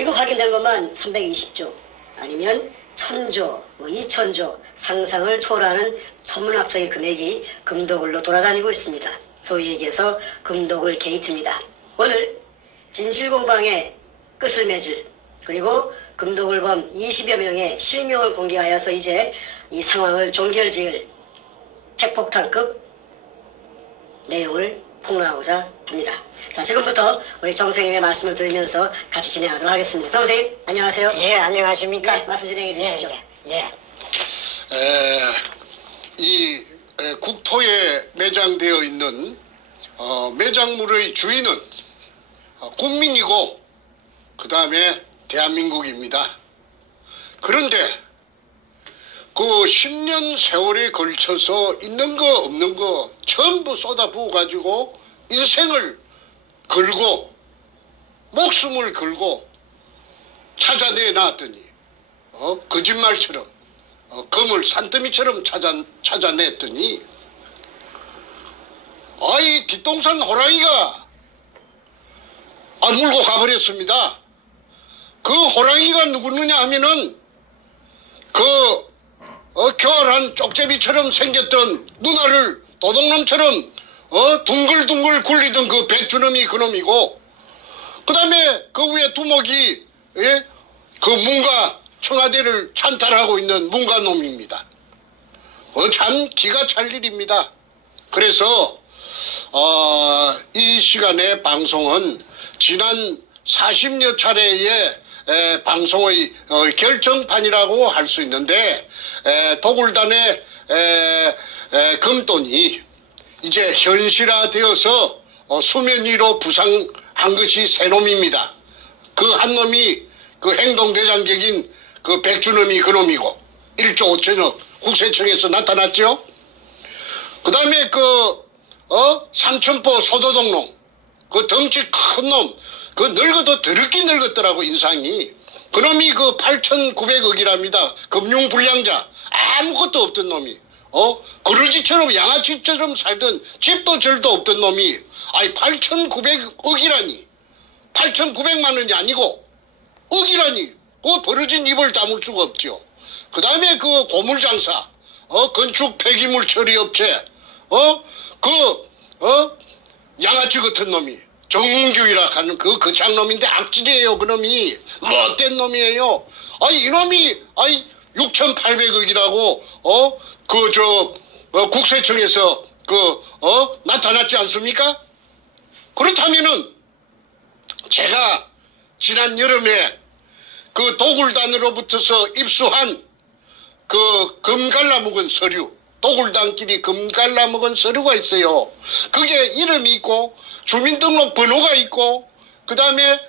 지금 확인된 것만 320조 아니면 1000조, 2000조 상상을 초월하는 천문학적인 금액이 금도굴로 돌아다니고 있습니다. 소위 얘기해서 금도굴 게이트입니다. 오늘 진실공방의 끝을 맺을 그리고 금도굴범 20여 명의 실명을 공개하여서 이제 이 상황을 종결지을 핵폭탄급 내용을 폭로하고자 합니다. 자, 지금부터 우리 정 선생님의 말씀을 들으면서 같이 진행하도록 하겠습니다. 정 선생님, 안녕하세요. 예, 안녕하십니까? 네, 말씀 진행해 주시죠. 이 국토에 매장되어 있는 매장물의 주인은 국민이고 그 다음에 대한민국입니다. 그런데 그 10년 세월에 걸쳐서 있는 거 없는 거 전부 쏟아부어 가지고 인생을 걸고 목숨을 걸고 찾아내 놨더니 거짓말처럼 검을 산더미처럼 찾아냈더니 아이 뒷동산 호랑이가 물고 가버렸습니다. 그 호랑이가 누구느냐 하면은 교활한 쪽제비처럼 생겼던 누나를 도둑놈처럼 둥글둥글 굴리던 그 배추놈이 그놈이고, 그 다음에 그 위에 두목이 그 문가 청와대를 찬탈하고 있는 문가놈입니다. 참 기가 찰 일입니다. 그래서 이 시간의 방송은 지난 40여 차례의 방송의 결정판이라고 할 수 있는데, 도굴단의 금돈이 이제 현실화되어서 수면 위로 부상한 것이 세 놈입니다. 그 한 놈이 그 행동대장격인 그 백주놈이 그놈이고 1조 5천억 국세청에서 나타났죠. 그 다음에 삼천포 소도동놈, 그 덩치 큰 놈, 그 늙어도 더럽게 늙었더라고 인상이. 그놈이 그 8,900억이랍니다. 금융불량자, 아무것도 없던 놈이. 그러지처럼 양아치처럼 살던 집도 절도 없던 놈이 8,900억이라니. 8,900만 원이 아니고 억이라니. 그 벌어진 입을 다물 수가 없죠. 그 다음에 그 고물장사, 건축 폐기물 처리 업체, 양아치 같은 놈이 정문규이라 하는 그 거창놈인데 악질이에요. 그놈이 못된 놈이에요. 이놈이 6,800억이라고 국세청에서 나타났지 않습니까? 그렇다면은 제가 지난 여름에 그 도굴단으로부터서 입수한 그 금갈라먹은 서류, 도굴단끼리 금갈라먹은 서류가 있어요. 그게 이름이 있고 주민등록 번호가 있고 그 다음에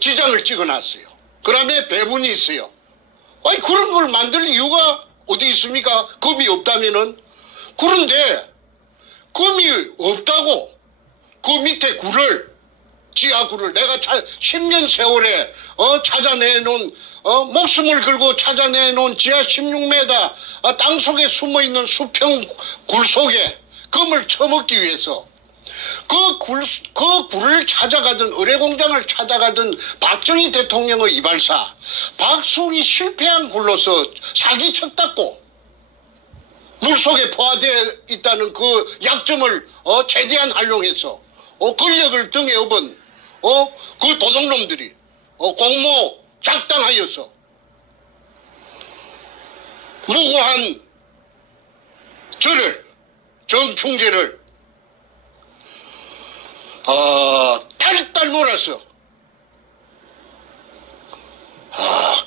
지장을 찍어놨어요. 그 다음에 배분이 있어요. 그런 걸 만들 이유가 어디 있습니까? 금이 없다면은. 그런데 금이 없다고 그 밑에 지하구를 내가 10년 세월에 찾아내놓은 목숨을 걸고 찾아내놓은 지하 16m 땅속에 숨어있는 수평 굴 속에 금을 처먹기 위해서 그 굴을 찾아가던 의뢰공장을 찾아가던 박정희 대통령의 이발사 박수훈이 실패한 굴로서 사기쳤다고 물속에 포화되어 있다는 그 약점을 최대한 활용해서 권력을 등에 업은 그 도둑놈들이 공모 작당하여서 무고한 정충재를 딸딸 몰아서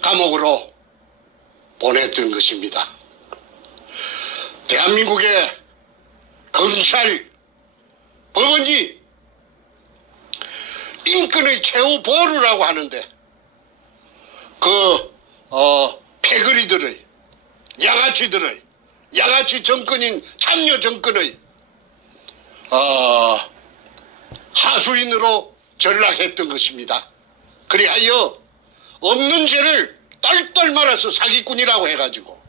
감옥으로 보냈던 것입니다. 대한민국의 검찰, 법원이 인권의 최후 보루라고 하는데 패거리들의 양아치 정권인 참여 정권의 하수인으로 전락했던 것입니다. 그리하여 없는 죄를 딸딸 말아서 사기꾼이라고 해가지고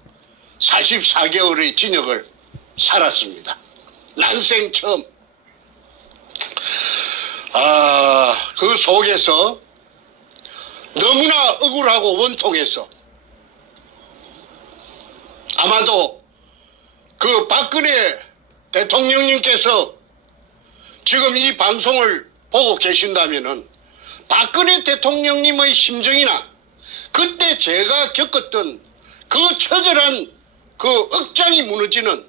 44개월의 징역을 살았습니다. 난생 처음. 그 속에서 너무나 억울하고 원통해서 아마도 그 박근혜 대통령님께서 지금 이 방송을 보고 계신다면은 박근혜 대통령님의 심정이나 그때 제가 겪었던 그 처절한 그 억장이 무너지는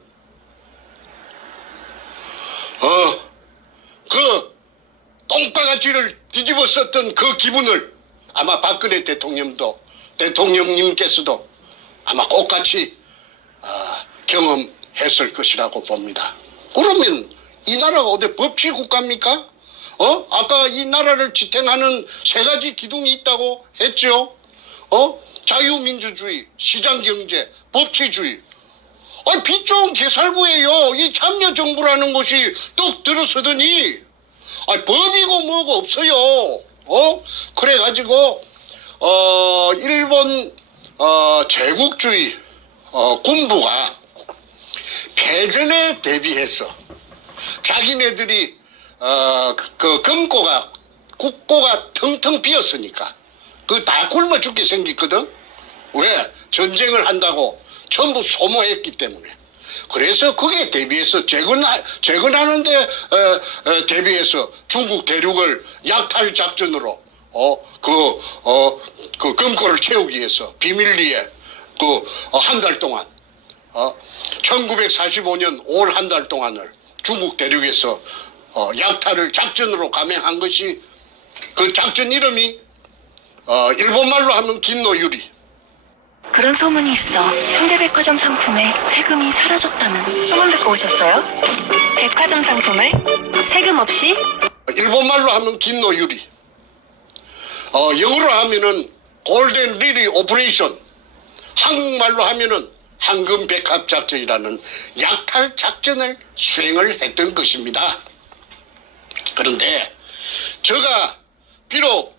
그 똥바가지를 뒤집어 썼던 그 기분을 아마 박근혜 대통령님께서도 아마 똑같이 경험했을 것이라고 봅니다. 그러면 이 나라가 어디 법치 국가입니까? 아까 이 나라를 지탱하는 세 가지 기둥이 있다고 했죠. 자유민주주의, 시장경제, 법치주의. 빚 좋은 개살구예요. 이 참여정부라는 것이 뚝 들어서더니 법이고 뭐고 없어요. 그래가지고 일본 제국주의 군부가 패전에 대비해서 자기네들이 그 국고가 텅텅 비었으니까 그 다 굶어 죽게 생겼거든. 왜? 전쟁을 한다고 전부 소모했기 때문에. 그래서 그게 대비해서 재건하는데 대비해서 중국 대륙을 약탈 작전으로 그 금고를 채우기 위해서 비밀리에 한 달 동안 1945년 5월 한 달 동안을 중국 대륙에서 약탈을 작전으로 감행한 것이 그 작전 이름이 일본말로 하면 긴노유리. 그런 소문이 있어. 현대백화점 상품에 세금이 사라졌다는 소문 듣고 오셨어요? 백화점 상품을 세금 없이? 일본말로 하면 긴노유리. 영어로 하면은 골든 리리 오퍼레이션. 한국말로 하면은 황금 백합 작전이라는 약탈 작전을 수행을 했던 것입니다. 그런데 제가 비록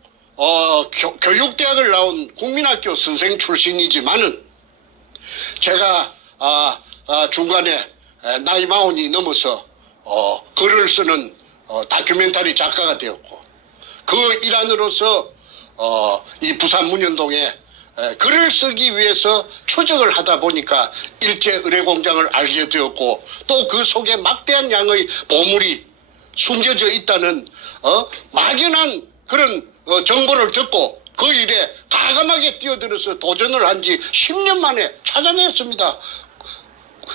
교육대학을 나온 국민학교 선생 출신이지만은 제가 중간에 나이 40이 넘어서 글을 쓰는 다큐멘터리 작가가 되었고 그 일환으로서 이 부산 문현동에 글을 쓰기 위해서 추적을 하다 보니까 일제 의뢰공장을 알게 되었고 또 그 속에 막대한 양의 보물이 숨겨져 있다는 막연한 그런 정보를 듣고 그 일에 과감하게 뛰어들어서 도전을 한 지 10년 만에 찾아냈습니다.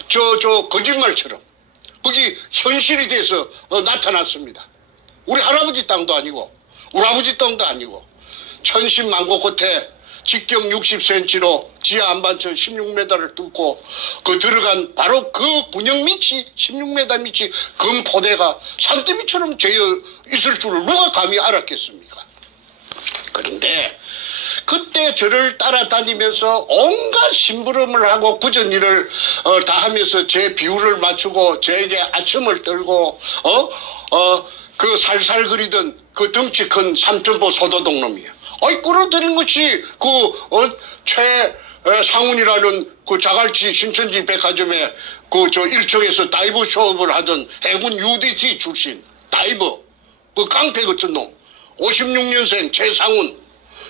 저 거짓말처럼 그게 현실이 돼서 나타났습니다. 우리 할아버지 땅도 아니고 우리 아버지 땅도 아니고 천신만고 끝에 직경 60cm로 지하 안반천 16m를 뚫고 그 들어간 바로 그 군영 밑이 16m 밑이 금포대가 산더미처럼 재어 있을 줄을 누가 감히 알았겠습니까? 그런데 그때 저를 따라다니면서 온갖 심부름을 하고 굳은 일을 다 하면서 제 비율을 맞추고 저에게 아첨을 떨고 그 살살 그리던 그 덩치 큰 삼천포 소도동 놈이에요. 끌어들인 것이 최상훈이라는 그 자갈치 신천지 백화점에 저 1층에서 다이브 쇼업을 하던 해군 UDT 출신 다이버 그 깡패 같은 놈 56년생 최상훈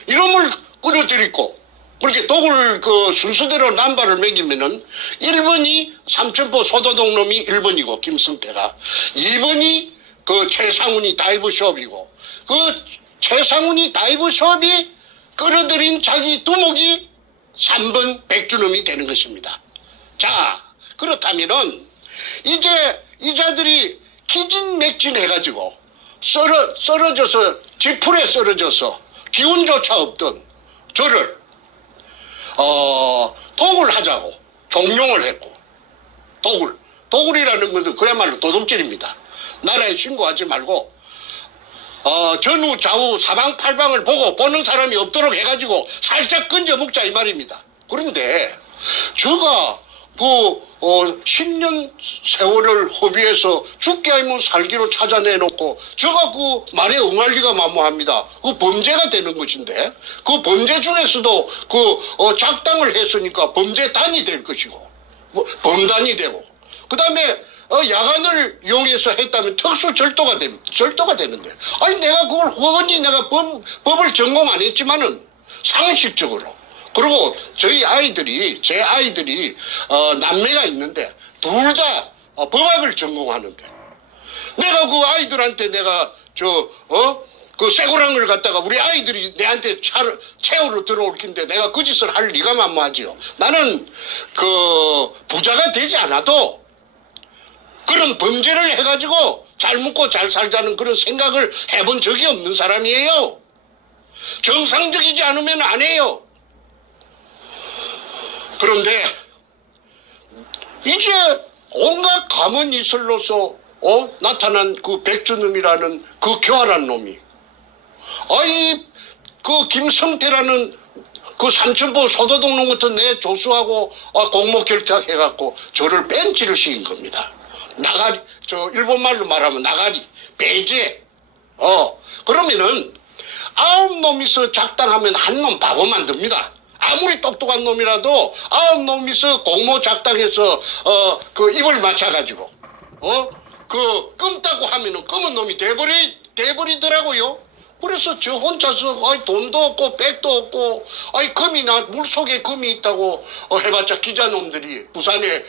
이놈을 끌어들이고 그렇게 독을 그 순서대로 남발을 매기면은 1번이 삼천포 소도동 놈이 1번이고 김승태가 2번이 그 최상훈이 다이브 쇼업이고 그 최상훈이 다이브 숍이 끌어들인 자기 두목이 3번 백주놈이 되는 것입니다. 자, 그렇다면은 이제 이 자들이 기진맥진해가지고 썰어져서 지풀에 썰어져서 기운조차 없던 저를 독을 하자고 종용을 했고 독을이라는 것은 그야말로 도둑질입니다. 나라에 신고하지 말고 전후 좌우 사방팔방을 보고 보는 사람이 없도록 해가지고 살짝 건져 먹자 이 말입니다. 그런데 제가 10년 세월을 허비해서 죽게 아니면 살기로 찾아내놓고 제가 그 말에 응할 리가 만무합니다. 그 범죄가 되는 것인데 그 범죄 중에서도 작당을 했으니까 범죄단이 될 것이고 범단이 되고 그 다음에 야간을 이용해서 했다면 특수 절도가 되는데 아니 내가 그걸 허언이 내가 법을 전공 안 했지만은 상식적으로. 그리고 저희 아이들이, 제 아이들이 남매가 있는데 둘 다 법학을 전공하는데 내가 그 아이들한테 내가 그 쇠고랑을 갖다가 우리 아이들이 내한테 채우러 들어올 긴데 내가 그 짓을 할 리가 만무하지요. 나는 그 부자가 되지 않아도 그런 범죄를 해가지고 잘 먹고 잘 살자는 그런 생각을 해본 적이 없는 사람이에요. 정상적이지 않으면 안 해요. 그런데 이제 온갖 가문 이슬로서 나타난 그 백주놈이라는 그 교활한 놈이 그 김성태라는 그 삼천포 소도동 놈 같은 내 조수하고 공모 결탁해갖고 저를 벤치를 시킨 겁니다. 나가리, 일본말로 말하면 나가리, 배제. 그러면은 9놈이서 작당하면 한 놈 바보 만듭니다. 아무리 똑똑한 놈이라도 9놈이서 공모 작당해서 그 입을 맞춰가지고 그 끔다고 하면은 검은 놈이 돼버리더라고요. 그래서 저 혼자서 돈도 없고 백도 없고 금이나 물속에 금이 있다고 해봤자 기자놈들이 부산에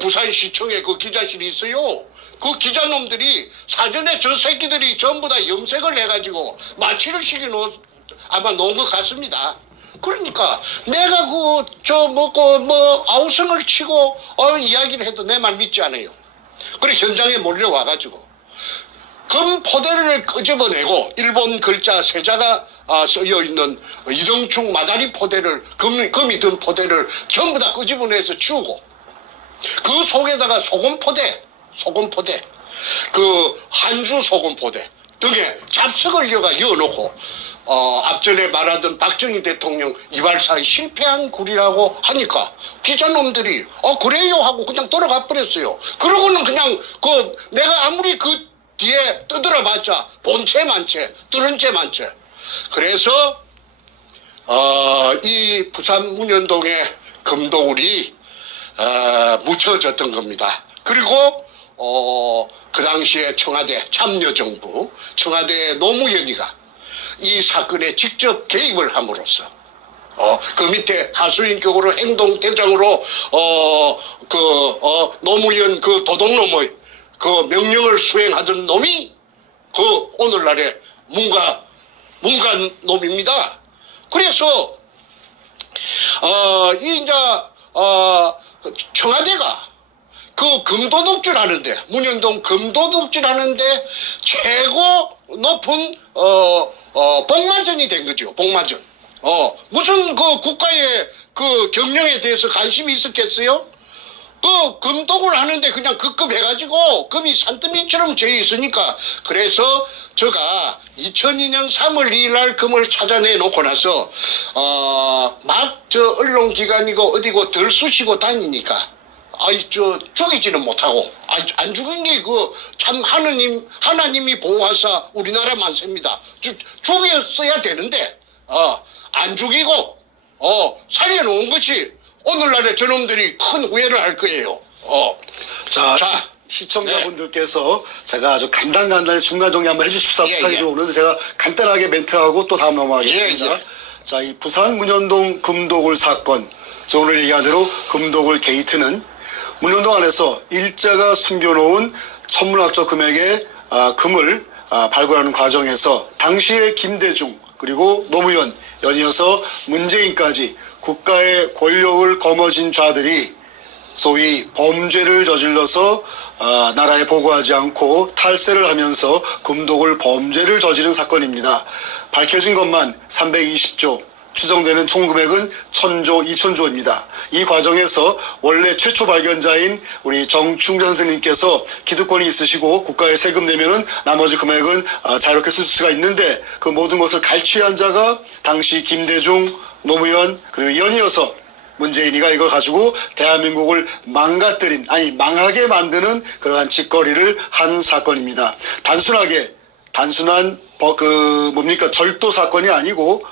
부산시청에 그 기자실이 있어요. 그 기자놈들이 사전에 저 새끼들이 전부 다 염색을 해가지고 마취를 시켜놓은 아마 놓은 것 같습니다. 그러니까 내가 아우성을 치고 이야기를 해도 내 말 믿지 않아요. 그래 현장에 몰려와가지고 금 포대를 끄집어내고 일본 글자 세자가 쓰여 있는 이등충 마다리 포대를 금이 든 포대를 전부 다 끄집어내서 치우고 그 속에다가 소금 포대 그 한주 소금 포대 등에 잡석을 이어놓고 앞전에 말하던 박정희 대통령 이발사에 실패한 굴이라고 하니까 기자놈들이 그래요 하고 그냥 돌아가 버렸어요. 그러고는 그냥 내가 아무리 그 뒤에 떠들어봤자 본체 만체 뚫은 채 만체. 그래서 이 부산 문현동의 금도굴이 묻혀졌던 겁니다. 그리고 그 당시에 청와대 참여정부 청와대 노무현이가 이 사건에 직접 개입을 함으로써 그 밑에 하수인격으로 행동대장으로 노무현 그 도둑놈의 그 명령을 수행하던 놈이 그 오늘날의 문관 놈입니다. 그래서 청와대가 그 금도둑질 하는데 문현동 금도둑질 하는데 최고 높은 복마전이 된 거죠. 복마전. 무슨 그 국가의 그 경영에 대해서 관심이 있었겠어요? 그 금독을 하는데 그냥 급급해가지고 금이 산더미처럼 져 있으니까 그래서 제가 2002년 3월 2일 날 금을 찾아내 놓고 나서 막 언론기관이고 어디고 들쑤시고 다니니까 죽이지는 못하고 안 죽은 게 참 하나님이 보호하사 우리나라 만세입니다. 죽였어야 되는데 안 죽이고 살려놓은 것이 오늘날의 저놈들이 큰 후회를 할 거예요. 자, 시청자분들께서 제가 아주 간단히 중간 정리 한번 해주십사 부탁이 들어오는데 제가 간단하게 멘트하고 또 다음 넘어가겠습니다. 자, 이 부산 문현동 금도굴 사건, 오늘 얘기한 대로 금도굴 게이트는 문현동 안에서 일제가 숨겨놓은 천문학적 금액의 금을 발굴하는 과정에서 당시의 김대중 그리고 노무현 연이어서 문재인까지 국가의 권력을 거머쥔 자들이 소위 범죄를 저질러서 나라에 보고하지 않고 탈세를 하면서 금독을 범죄를 저지른 사건입니다. 밝혀진 것만 320조, 추정되는 총금액은 1000조, 2000조입니다. 이 과정에서 원래 최초 발견자인 우리 정충전 선생님께서 기득권이 있으시고 국가에 세금 내면은 나머지 금액은 자유롭게 쓸 수가 있는데 그 모든 것을 갈취한 자가 당시 김대중, 노무현 그리고 연이어서 문재인이가 이걸 가지고 대한민국을 망하게 만드는 그러한 짓거리를 한 사건입니다. 단순한 절도 사건이 아니고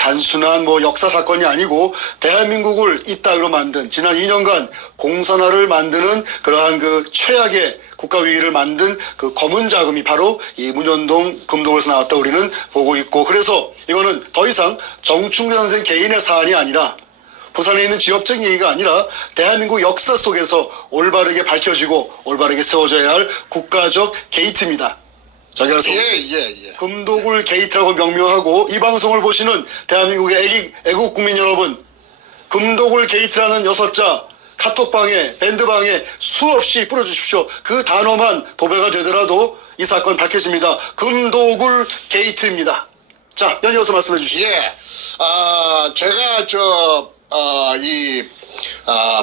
단순한 역사 사건이 아니고 대한민국을 이따위로 만든 지난 2년간 공산화를 만드는 그러한 그 최악의 국가위기를 만든 그 검은 자금이 바로 이 문현동 금독에서 나왔다고 우리는 보고 있고, 그래서 이거는 더 이상 정충근 선생 개인의 사안이 아니라 부산에 있는 지역적 얘기가 아니라 대한민국 역사 속에서 올바르게 밝혀지고 올바르게 세워져야 할 국가적 게이트입니다. 자, 그래서 금도굴 게이트라고 명명하고, 이 방송을 보시는 대한민국의 애국 국민 여러분, 금도굴 게이트라는 6자 카톡방에 밴드방에 수없이 뿌려주십시오. 그 단어만 도배가 되더라도 이 사건 밝혀집니다. 금도굴 게이트입니다. 자, 연이어서 말씀해 주시죠. 예, 제가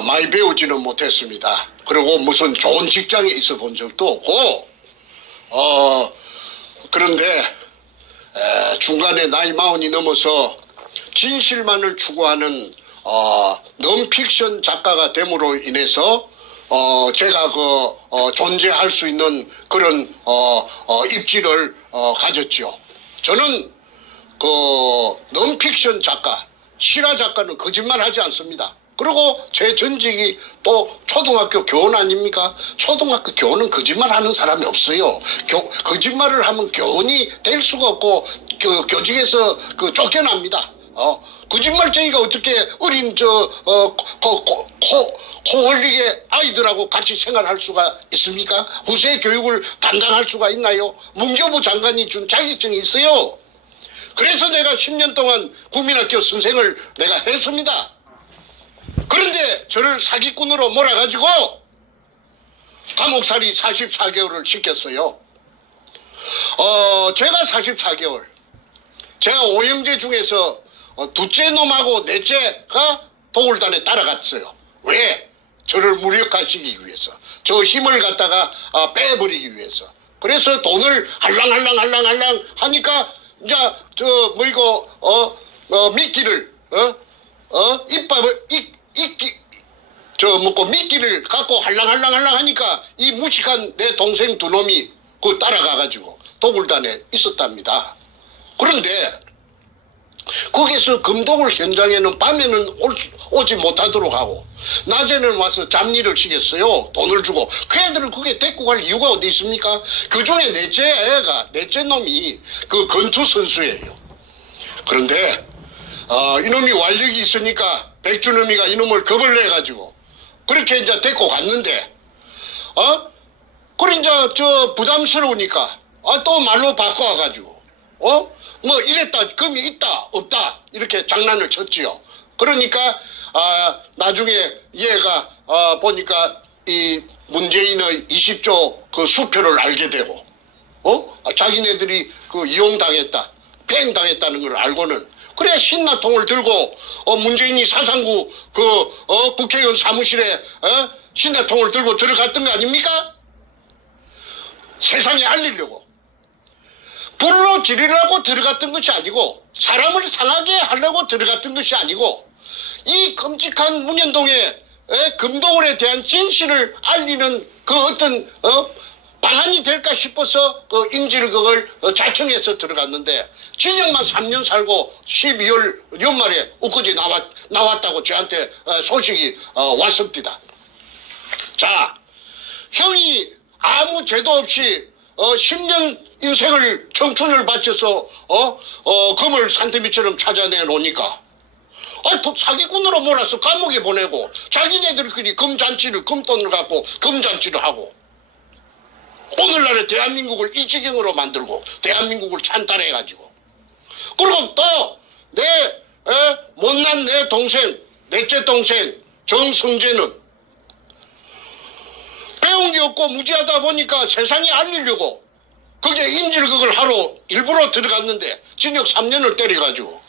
많이 배우지는 못했습니다. 그리고 무슨 좋은 직장에 있어 본 적도 없고, 그런데 중간에 나이 40이 넘어서 진실만을 추구하는 넌픽션 작가가 됨으로 인해서 제가 존재할 수 있는 그런 입지를 가졌죠. 저는 넌픽션 작가, 실화 작가는 거짓말하지 않습니다. 그리고 제 전직이 또 초등학교 교원 아닙니까? 초등학교 교원은 거짓말하는 사람이 없어요. 거짓말을 하면 교원이 될 수가 없고 교직에서 쫓겨납니다. 거짓말쟁이가 어떻게 어린 코 흘리게 아이들하고 같이 생활할 수가 있습니까? 후세 교육을 담당할 수가 있나요? 문교부 장관이 준 자격증이 있어요. 그래서 내가 10년 동안 국민학교 선생을 내가 했습니다. 그런데 저를 사기꾼으로 몰아가지고 감옥살이 44개월을 시켰어요. 제가 44개월. 제가 5형제 중에서 둘째 놈하고 넷째가 도굴단에 따라갔어요. 왜? 저를 무력화시키기 위해서. 저 힘을 갖다가 빼버리기 위해서. 그래서 돈을 할랑할랑 하니까 이제 미끼를 이빨을 미끼를 갖고 할랑할랑 하니까 이 무식한 내 동생 두 놈이 따라가가지고 도굴단에 있었답니다. 그런데 거기서 금도굴 현장에는 밤에는 오지 못하도록 하고 낮에는 와서 잡일을 시켰어요. 돈을 주고. 그 애들을 그게 데리고 갈 이유가 어디 있습니까? 그 중에 넷째 놈이 건투 선수예요. 그런데 이놈이 완력이 있으니까 백준엄이가 이놈을 겁을 내가지고 그렇게 이제 데리고 갔는데 그래 이제 부담스러우니까 또 말로 바꿔가지고 뭐 이랬다 금이 있다 없다 이렇게 장난을 쳤지요. 그러니까 나중에 얘가 보니까 이 문재인의 20조 수표를 알게 되고 자기네들이 이용당했다 팽당했다는 걸 알고는 그래 신나통을 들고 문재인이 사상구 국회의원 사무실에 신나통을 들고 들어갔던 거 아닙니까? 세상에 알리려고. 불로 지르려고 들어갔던 것이 아니고 사람을 상하게 하려고 들어갔던 것이 아니고 이 끔찍한 문현동의 금도굴에 대한 진실을 알리는 어떤 방안이 될까 싶어서 인질 그걸 자청해서 들어갔는데 진영만 3년 살고 12월 연말에 엊그제 나왔다고 저한테 소식이 왔습니다. 자, 형이 아무 죄도 없이 10년 인생을 청춘을 바쳐서 금을 산더미처럼 찾아내 놓으니까 사기꾼으로 몰아서 감옥에 보내고 자기네들끼리 금돈을 갖고 금잔치를 하고 오늘날의 대한민국을 이 지경으로 만들고 대한민국을 찬탈해가지고 그리고 또 못난 내 동생 넷째 동생 정성재는 배운 게 없고 무지하다 보니까 세상에 알리려고 그게 인질극을 하러 일부러 들어갔는데 징역 3년을 때려가지고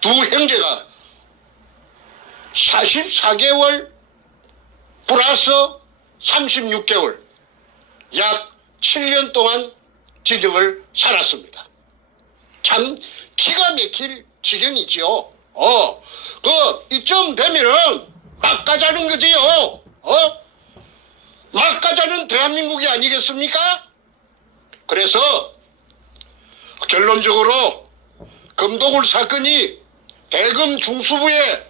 두 형제가 44개월 플러스 36개월 약 7년 동안 징역을 살았습니다. 참 기가 막힐 지경이지요. 이쯤 되면은 막 가자는 거지요. 막 가자는 대한민국이 아니겠습니까? 그래서 결론적으로 금도굴 사건이 대검 중수부의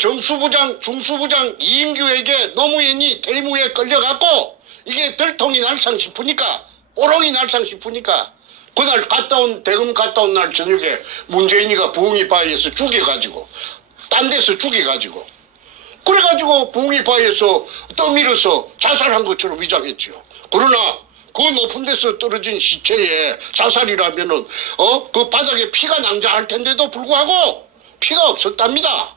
중수부장 이인규에게 노무현이 대무에 끌려갔고 이게 들통이 날상 싶으니까 오롱이 날상 싶으니까 그날 대금 갔다 온 날 저녁에 문재인이가 부흥이 바위에서 죽여가지고 딴 데서 죽여가지고 그래가지고 부흥이 바위에서 떠밀어서 자살한 것처럼 위장했지요. 그러나 그 높은 데서 떨어진 시체에 자살이라면은 그 바닥에 피가 낭자할 텐데도 불구하고 피가 없었답니다.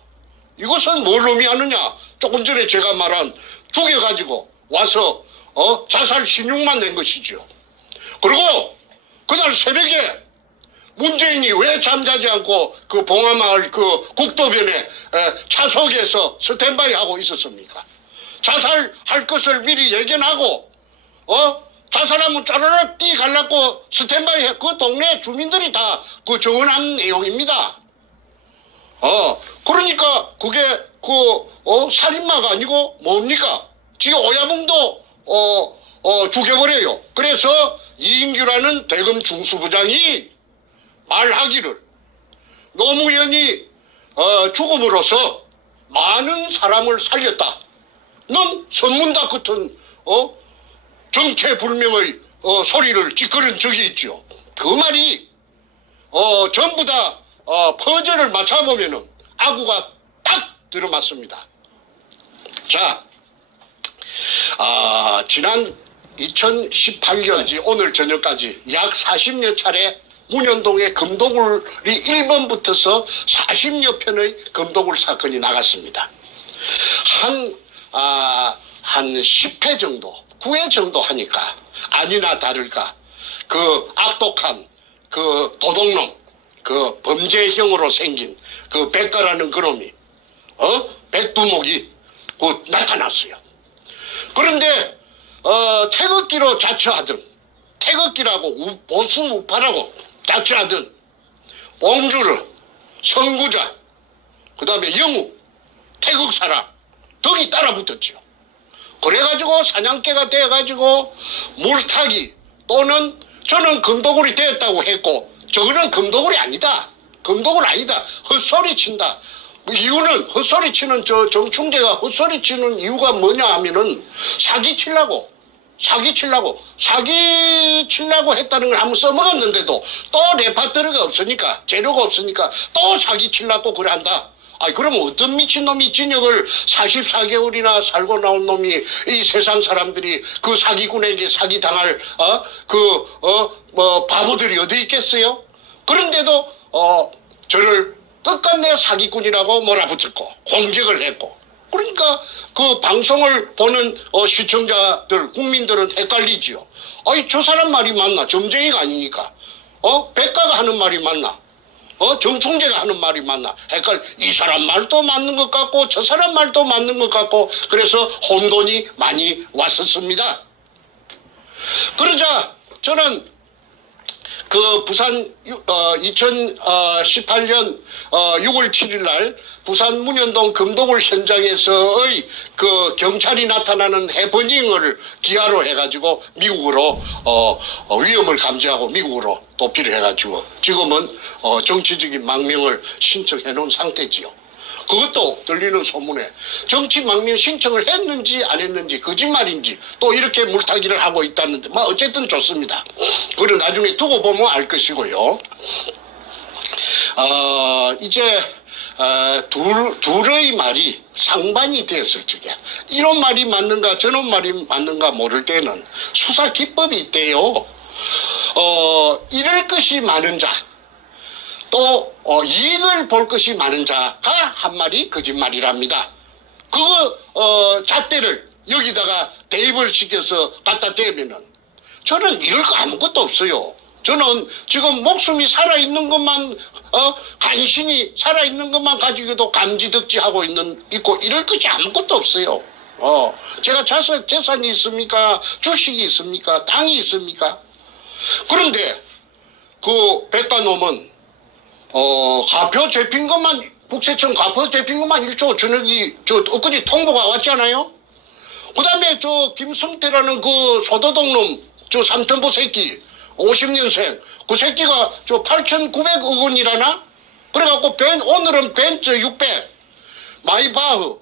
이것은 뭘 의미하느냐? 조금 전에 제가 말한 죽여가지고 와서 자살 신용만 낸 것이죠. 그리고 그날 새벽에 문재인이 왜 잠자지 않고 그 봉화마을 그 국도변에 차석에서 스탠바이 하고 있었습니까? 자살할 것을 미리 예견하고 자살하면 짜르르 뛰 갈라고 스탠바이 해. 그 동네 주민들이 다 그 정언한 내용입니다. 그러니까 그게 살인마가 아니고 뭡니까? 지금 오야붕도 죽여버려요. 그래서 이인규라는 대검 중수부장이 말하기를 노무현이 죽음으로써 많은 사람을 살렸다. 넌 선문다 같은 정체불명의 소리를 찌끄른 적이 있죠. 그 말이 전부 다 퍼즐을 맞춰보면은 아구가 딱 들어맞습니다. 자, 지난 2018년 오늘 저녁까지 약 40여 차례 문현동의 금도굴이 1번 붙어서 40여 편의 금도굴 사건이 나갔습니다. 한 10회 정도, 9회 정도 하니까 아니나 다를까 그 악독한 그 도둑놈, 그 범죄형으로 생긴 그 백가라는 그놈이 백두목이 나타났어요. 그런데 태극기로 자처하던 태극기라고 보수 우파라고 자처하던 봉주르, 선구자, 그 다음에 영우, 태극사람 등이 따라붙었죠. 그래가지고 사냥개가 되어가지고 물타기 또는 저는 금도굴이 되었다고 했고 저거는 금도굴이 아니다. 금도굴 아니다. 헛소리 친다. 이유는 헛소리 치는 정충재가 헛소리 치는 이유가 뭐냐 하면은 사기 치려고 했다는 걸 한번 써먹었는데도 또 레파토리가 없으니까 재료가 없으니까 또 사기 치려고 그래 한다. 그럼 어떤 미친놈이 진역을 44개월이나 살고 나온 놈이 이 세상 사람들이 그 사기꾼에게 사기당할 바보들이 어디 있겠어요? 그런데도 저를 끝끝내 사기꾼이라고 몰아붙였고 공격을 했고 그러니까 그 방송을 보는 시청자들 국민들은 헷갈리지요. 저 사람 말이 맞나? 점쟁이가 아니니까 백가가 하는 말이 맞나? 정충재가 하는 말이 맞나? 이 사람 말도 맞는 것 같고 저 사람 말도 맞는 것 같고 그래서 혼돈이 많이 왔었습니다. 그러자 저는 그 부산 2018년 6월 7일 날 부산 문현동 금도굴 현장에서의 그 경찰이 나타나는 해퍼닝을 기하로 해가지고 미국으로 위험을 감지하고 미국으로 도피를 해가지고 지금은 정치적인 망명을 신청해 놓은 상태지요. 그것도 들리는 소문에 정치 망명 신청을 했는지 안 했는지 거짓말인지 또 이렇게 물타기를 하고 있다는데 어쨌든 좋습니다. 그리고 나중에 두고 보면 알 것이고요. 이제 둘의 말이 상반이 되었을 적에 이런 말이 맞는가 저런 말이 맞는가 모를 때는 수사 기법이 있대요. 잃을 것이 많은 자 또 이익을 볼 것이 많은 자가 한 말이 거짓말이랍니다. 그 잣대를 여기다가 대입을 시켜서 갖다 대면은 저는 잃을 거 아무것도 없어요. 저는 지금 목숨이 살아있는 것만 간신히 살아있는 것만 가지고도 감지덕지하고 있고 잃을 것이 아무것도 없어요. 제가 재산이 있습니까? 주식이 있습니까? 땅이 있습니까? 그런데 그 백가놈은 가표 잡힌 것만 국세청 가표 잡힌 것만 1조 전액이 엊그제 통보가 왔잖아요. 그 다음에 김성태라는 그 소도둑놈 삼천포 새끼 50년생 그 새끼가 8,900억 원이라나? 그래갖고 오늘은 벤츠 600 마이바흐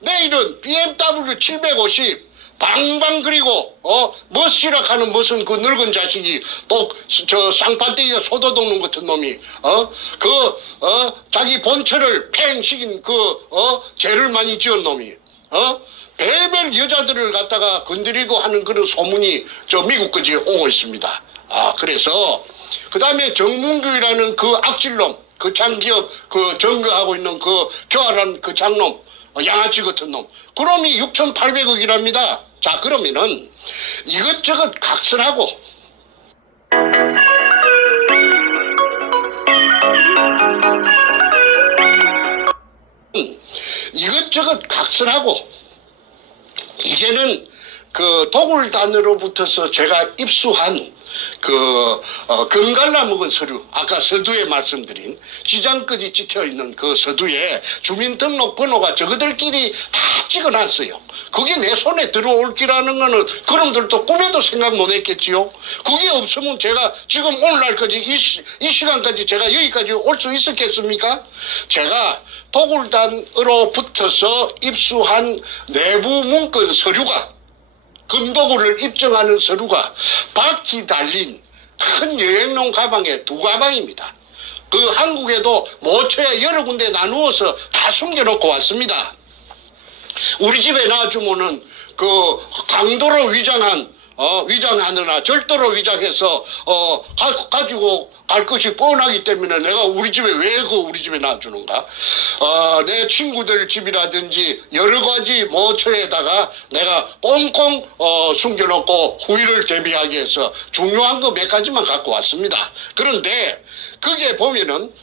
내일은 BMW 750 방방 그리고 멋이라카는 무슨 그 늙은 자식이 또 저 쌍판대기가 소도둑놈 같은 놈이 자기 본처를 팽식인 죄를 많이 지은 놈이 배별 여자들을 갖다가 건드리고 하는 그런 소문이 저 미국까지 오고 있습니다. 그래서 그 다음에 정문규라는 그 악질놈, 그 장기업 그 점거하고 있는 그 교활한 그 장놈, 양아치 같은 놈, 그놈이 6,800억이랍니다. 자, 그러면은 이것저것 각설하고 이제는 그 도굴단으로부터서 제가 입수한 금갈라 먹은 서류, 아까 서두에 말씀드린 지장까지 찍혀있는 그 서두에 주민등록번호가 저거들끼리 다 찍어놨어요. 그게 내 손에 들어올 기라는 거는 그놈들도 꿈에도 생각 못했겠지요. 그게 없으면 제가 지금 오늘날까지 이 시간까지 제가 여기까지 올 수 있었겠습니까? 제가 도굴단으로부터서 입수한 내부 문건 서류가, 금도구를 입증하는 서류가 바퀴 달린 큰 여행용 가방에 2가방입니다. 그 한국에도 모처에 여러 군데 나누어서 다 숨겨놓고 왔습니다. 우리 집에 놔주면은 그 강도로 위장하느나 절도로 위장해서 가지고 갈 것이 뻔하기 때문에 내가 우리 집에 왜 우리 집에 놔주는가? 내 친구들 집이라든지 여러 가지 모처에다가 내가 꽁꽁 숨겨놓고 후일을 대비하기 위해서 중요한 거 몇 가지만 갖고 왔습니다. 그런데 그게 보면은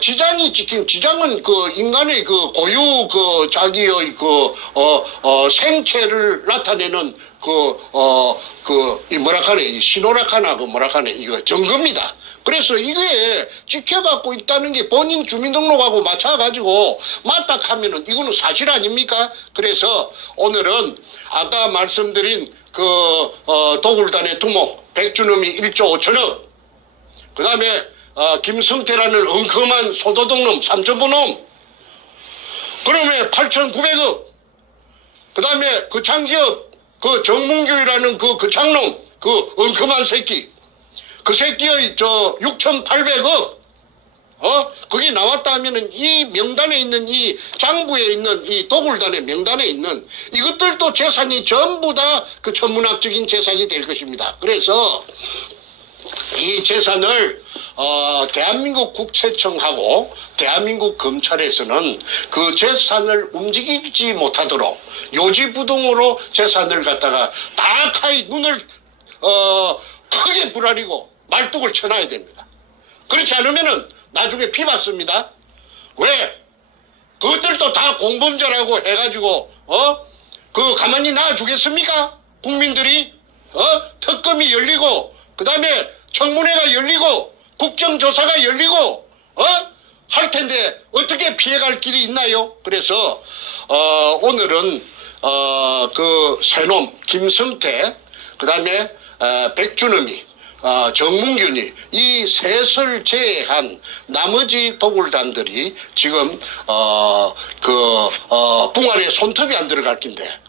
지장이 찍힌, 지장은 그 인간의 그 고유 그 자기의 생체를 나타내는 이 신호락하나 이거 증거입니다. 그래서 이게 찍혀갖고 있다는 게 본인 주민등록하고 맞춰가지고 맞다 하면은 이거는 사실 아닙니까? 그래서 오늘은 아까 말씀드린 도굴단의 두목 백준음이 1조 5천억, 그 다음에 김성태라는 엉큼한 소도둑놈, 삼천부놈, 그놈의 8,900억, 그 다음에 그 장기업, 그 정문규라는 그 장놈, 그 엉큼한 새끼, 그 새끼의 6,800억, 그게 나왔다 하면은 이 명단에 있는 이 장부에 있는 이 도굴단의 명단에 있는 이것들도 재산이 전부 다 그 천문학적인 재산이 될 것입니다. 그래서 이 재산을 대한민국 국세청하고 대한민국 검찰에서는 그 재산을 움직이지 못하도록 요지부동으로 재산을 갖다가 딱하이 눈을 크게 부라리고 말뚝을 쳐놔야 됩니다. 그렇지 않으면은 나중에 피받습니다. 왜? 그것들도 다 공범자라고 해가지고 가만히 놔주겠습니까? 국민들이 특검이 열리고 그 다음에 청문회가 열리고 국정조사가 열리고 할 텐데 어떻게 피해갈 길이 있나요? 그래서 오늘은 그 새놈 김성태, 그 다음에 백준음이, 정문균이 이 셋을 제외한 나머지 도굴단들이 지금 붕알에 손톱이 안 들어갈 낀데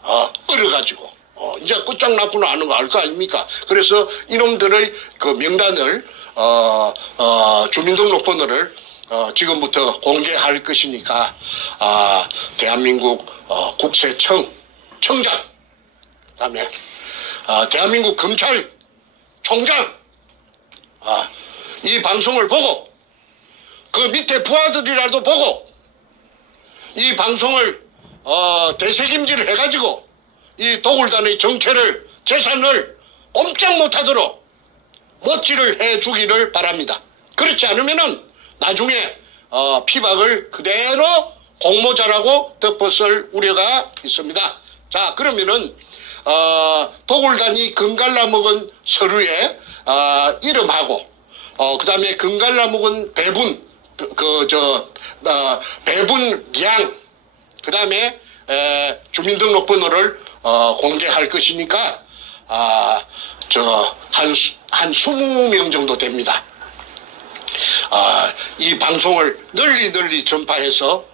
얼어가지고 이제 끝장났구나 하는 거 알 거 아닙니까? 그래서 이놈들의 그 명단을 주민등록번호를 지금부터 공개할 것이니까 대한민국 국세청 청장, 그다음에 대한민국 검찰 총장 이 방송을 보고 그 밑에 부하들이라도 보고 이 방송을 대책임질 해가지고 이 도굴단의 정체를, 재산을 꼼짝 못하도록 못지를 해주기를 바랍니다. 그렇지 않으면은 나중에 피박을 그대로 공모자라고 덮었을 우려가 있습니다. 자, 그러면은 도굴단이 금갈라 먹은 서류에 이름하고 그 다음에 금갈라 먹은 배분 배분량, 그 다음에 주민등록번호를 공개할 것이니까 한 20명 정도 됩니다. 이 방송을 널리 전파해서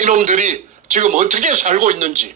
이놈들이 지금 어떻게 살고 있는지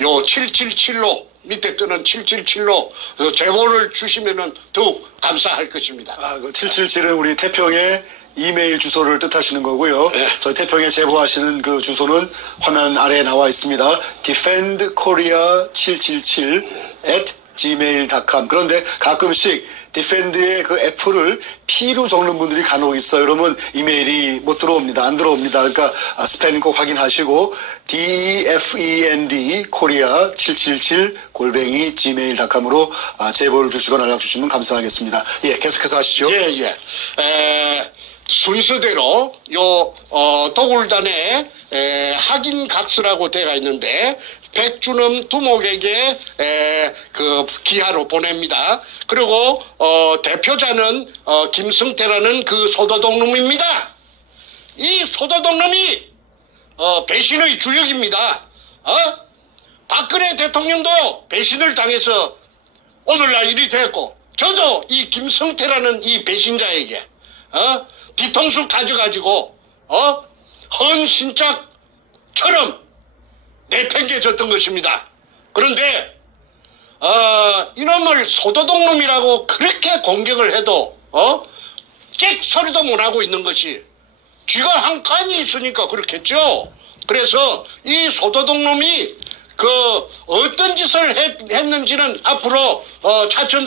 요 777로 밑에 뜨는 777로 제보를 주시면은 더욱 감사할 것입니다. 그 777은 우리 태평의 이메일 주소를 뜻하시는 거고요. 네. 저희 태평에 제보하시는 그 주소는 화면 아래에 나와 있습니다. defendkorea777@gmail.com. 그런데 가끔씩 디펜드의 그 F를 P로 적는 분들이 간혹 있어요. 그러면 이메일이 못 들어옵니다. 안 들어옵니다. 그러니까 스펠링 꼭 확인하시고 defend korea777@gmail.com으로 제보를 주시거나 연락 주시면 감사하겠습니다. 예, 계속해서 하시죠. 예. 순서대로 도굴단에 확인 각서라고 되어 있는데 백준엄 두목에게 그 기하로 보냅니다. 그리고 대표자는 김승태라는 그 소도동 놈입니다. 이 소도동 놈이 배신의 주역입니다. 박근혜 대통령도 배신을 당해서 오늘날 일이 됐고 저도 이 김승태라는 이 배신자에게 뒤통수 가져가지고 헌신짝처럼 내팽개졌던 것입니다. 그런데 이놈을 소도동 놈이라고 그렇게 공격을 해도 깨 소리도 못하고 있는 것이 쥐가 한 칸이 있으니까 그렇겠죠. 그래서 이 소도동 놈이 그 어떤 짓을 했는지는 앞으로 차츰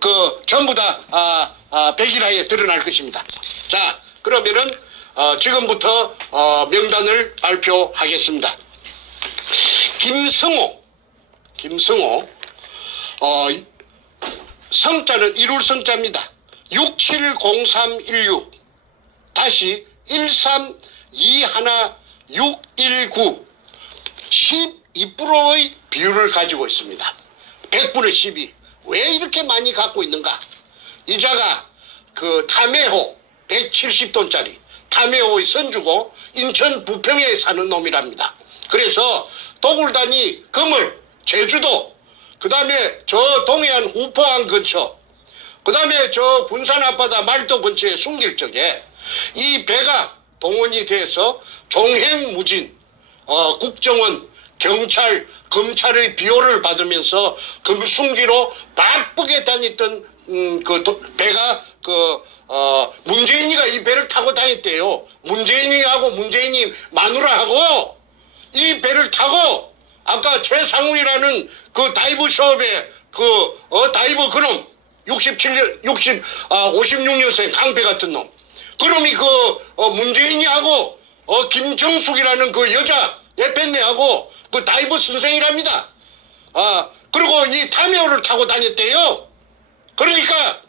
그 전부 다 백일하에 드러날 것입니다. 자, 그러면은 지금부터 명단을 발표하겠습니다. 김승호 성자는 이룰 성자입니다. 670316 다시 1321619 12%의 비율을 가지고 있습니다. 100분의 12. 왜 이렇게 많이 갖고 있는가? 이자가 그 담해호 170돈짜리 담해호의 선주고 인천 부평에 사는 놈이랍니다. 그래서 도굴단이 금을 제주도 그 다음에 저 동해안 후포항 근처 그 다음에 저 군산 앞바다 말도 근처에 숨길 적에 이 배가 동원이 돼서 종횡무진 국정원 경찰 검찰의 비호를 받으면서 금숭기로 바쁘게 다녔던 그 배가 문재인이가 이 배를 타고 다녔대요. 문재인이하고 문재인이 마누라하고 이 배를 타고 아까 최상훈이라는 그 다이브 숍에 다이브 그놈 56년생 강배 같은 놈 그놈이 문재인이하고 김정숙이라는 그 여자 예편네하고 그 다이브 선생이랍니다. 그리고 이 담해호를 타고 다녔대요. 그러니까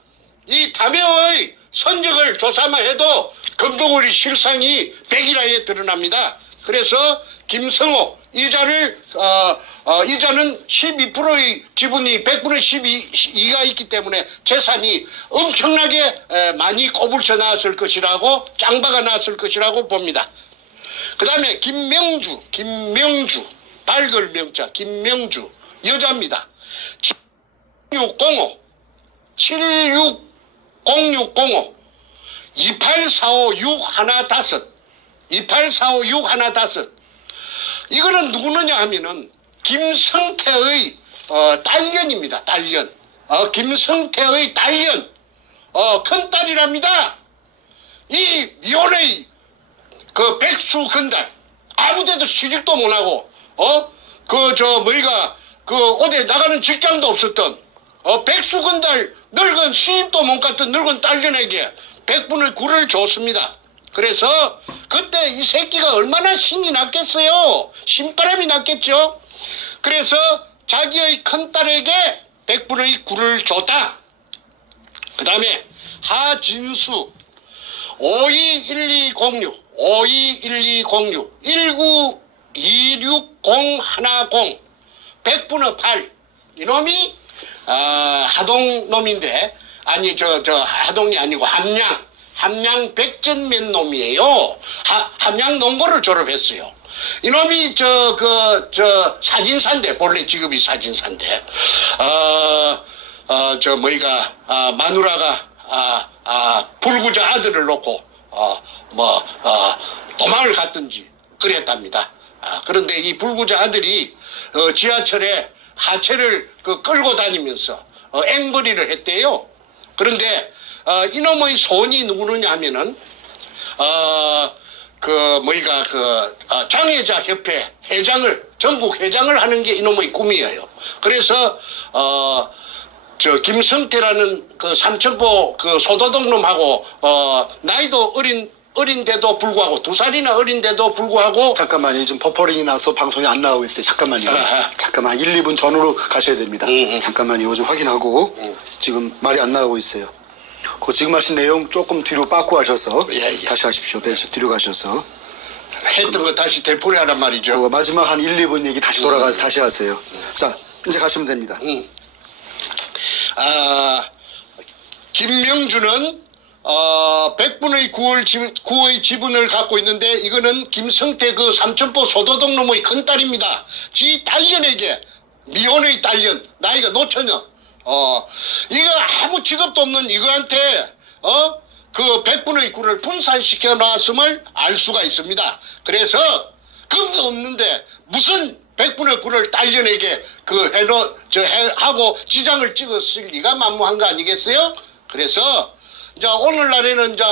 이 담해호의 선적을 조사만 해도 금도구리 실상이 백일하에 드러납니다. 그래서 김성호 이자는 12%의 지분이 100분의 12가 있기 때문에 재산이 엄청나게 많이 꼬불쳐 나왔을 것이라고 짱박아 나왔을 것이라고 봅니다. 그 다음에 김명주 발글 명자 김명주 여자입니다. 7605 2845615 이거는 누구느냐 하면은 김성태의 딸년입니다. 딸년. 김성태의 딸년. 큰딸이랍니다. 이 미혼의 그 백수 건달 아무데도 취직도 못하고 어디 나가는 직장도 없었던 백수 건달 늙은 시집도 못 갔던 늙은 딸년에게 100분의 9를 줬습니다. 그래서 그때 이 새끼가 얼마나 신이 났겠어요. 신바람이 났겠죠. 그래서 자기의 큰딸에게 100분의 9를 줬다. 그 다음에 하진수 521206 1926010 100분의 8 이놈이 하동 놈인데 아니 저 하동이 아니고 함양 백전면 놈이에요. 함양 농고를 졸업했어요. 이놈이 사진사인데 본래 직업이 사진사인데 마누라가 불구자 아들을 놓고 도망을 갔든지 그랬답니다. 그런데 이 불구자 아들이 지하철에 하체를 끌고 다니면서 앵벌이를 했대요. 그런데 이놈의 손이 누구느냐 하면은 장애자 협회 회장을, 전국 회장을 하는 게 이놈의 꿈이에요. 그래서 김성태라는 삼천포 소도둑놈하고 나이도 어린데도 불구하고 2살이나 어린데도 불구하고 잠깐만요. 지금 버퍼링이 나서 방송이 안 나오고 있어요. 잠깐만요. 잠깐만 1, 2분 전후로 가셔야 됩니다. 잠깐만요. 좀 확인하고 지금 말이 안 나오고 있어요. 그 지금 하신 내용 조금 뒤로 빠꾸 하셔서 예. 다시 하십시오. 뒤로 가셔서 했던 거 다시 되풀이하란 말이죠. 그 마지막 한 1, 2분 얘기 다시 돌아가서 다시 하세요. 자, 이제 가시면 됩니다. 김명주는 100분의 9의 지분을 갖고 있는데 이거는 김성태 삼천포 소도둑 놈의 큰딸입니다. 지 딸년에게 미혼의 딸년 나이가 노처녀 이거 아무 직업도 없는 이거한테 100분의 9를 분산시켜 놨음을 알 수가 있습니다. 그래서 금도 없는데 무슨 100분의 9를 딸년에게 하고 지장을 찍었을 리가 만무한 거 아니겠어요? 그래서 이제 오늘날에는 이제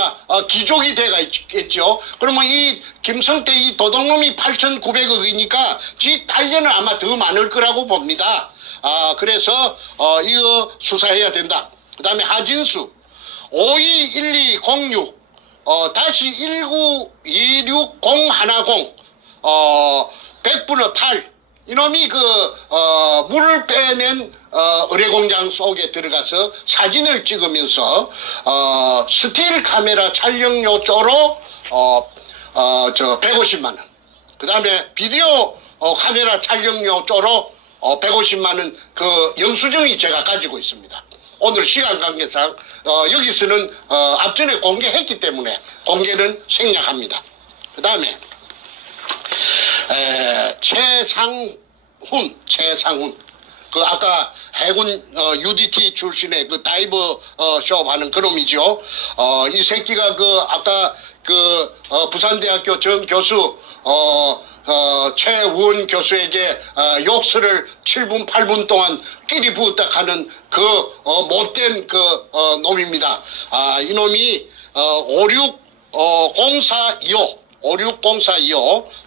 기족이 돼가 있겠죠. 그러면 이 김성태 이 도둑놈이 8,900억이니까 지 딸년은 아마 더 많을 거라고 봅니다. 그래서 이거 수사해야 된다. 그 다음에 하진수 521206 다시 1926010 100분의 8 이놈이 물을 빼낸 의뢰공장 속에 들어가서 사진을 찍으면서 스틸 카메라 촬영료 쪼로 150만 원. 그 다음에 비디오 카메라 촬영료 쪼로 150만 원 영수증이 제가 가지고 있습니다. 오늘 시간 관계상 여기서는 앞전에 공개했기 때문에 공개는 생략합니다. 그 다음에 최상훈 아까 해군 UDT 출신의 다이버 숍 하는 그놈이죠. 이 새끼가 아까 부산대학교 전 교수 최우원 교수에게 욕설을 7분 8분 동안 끼리 부었다 하는 못된 놈입니다. 이놈이 560425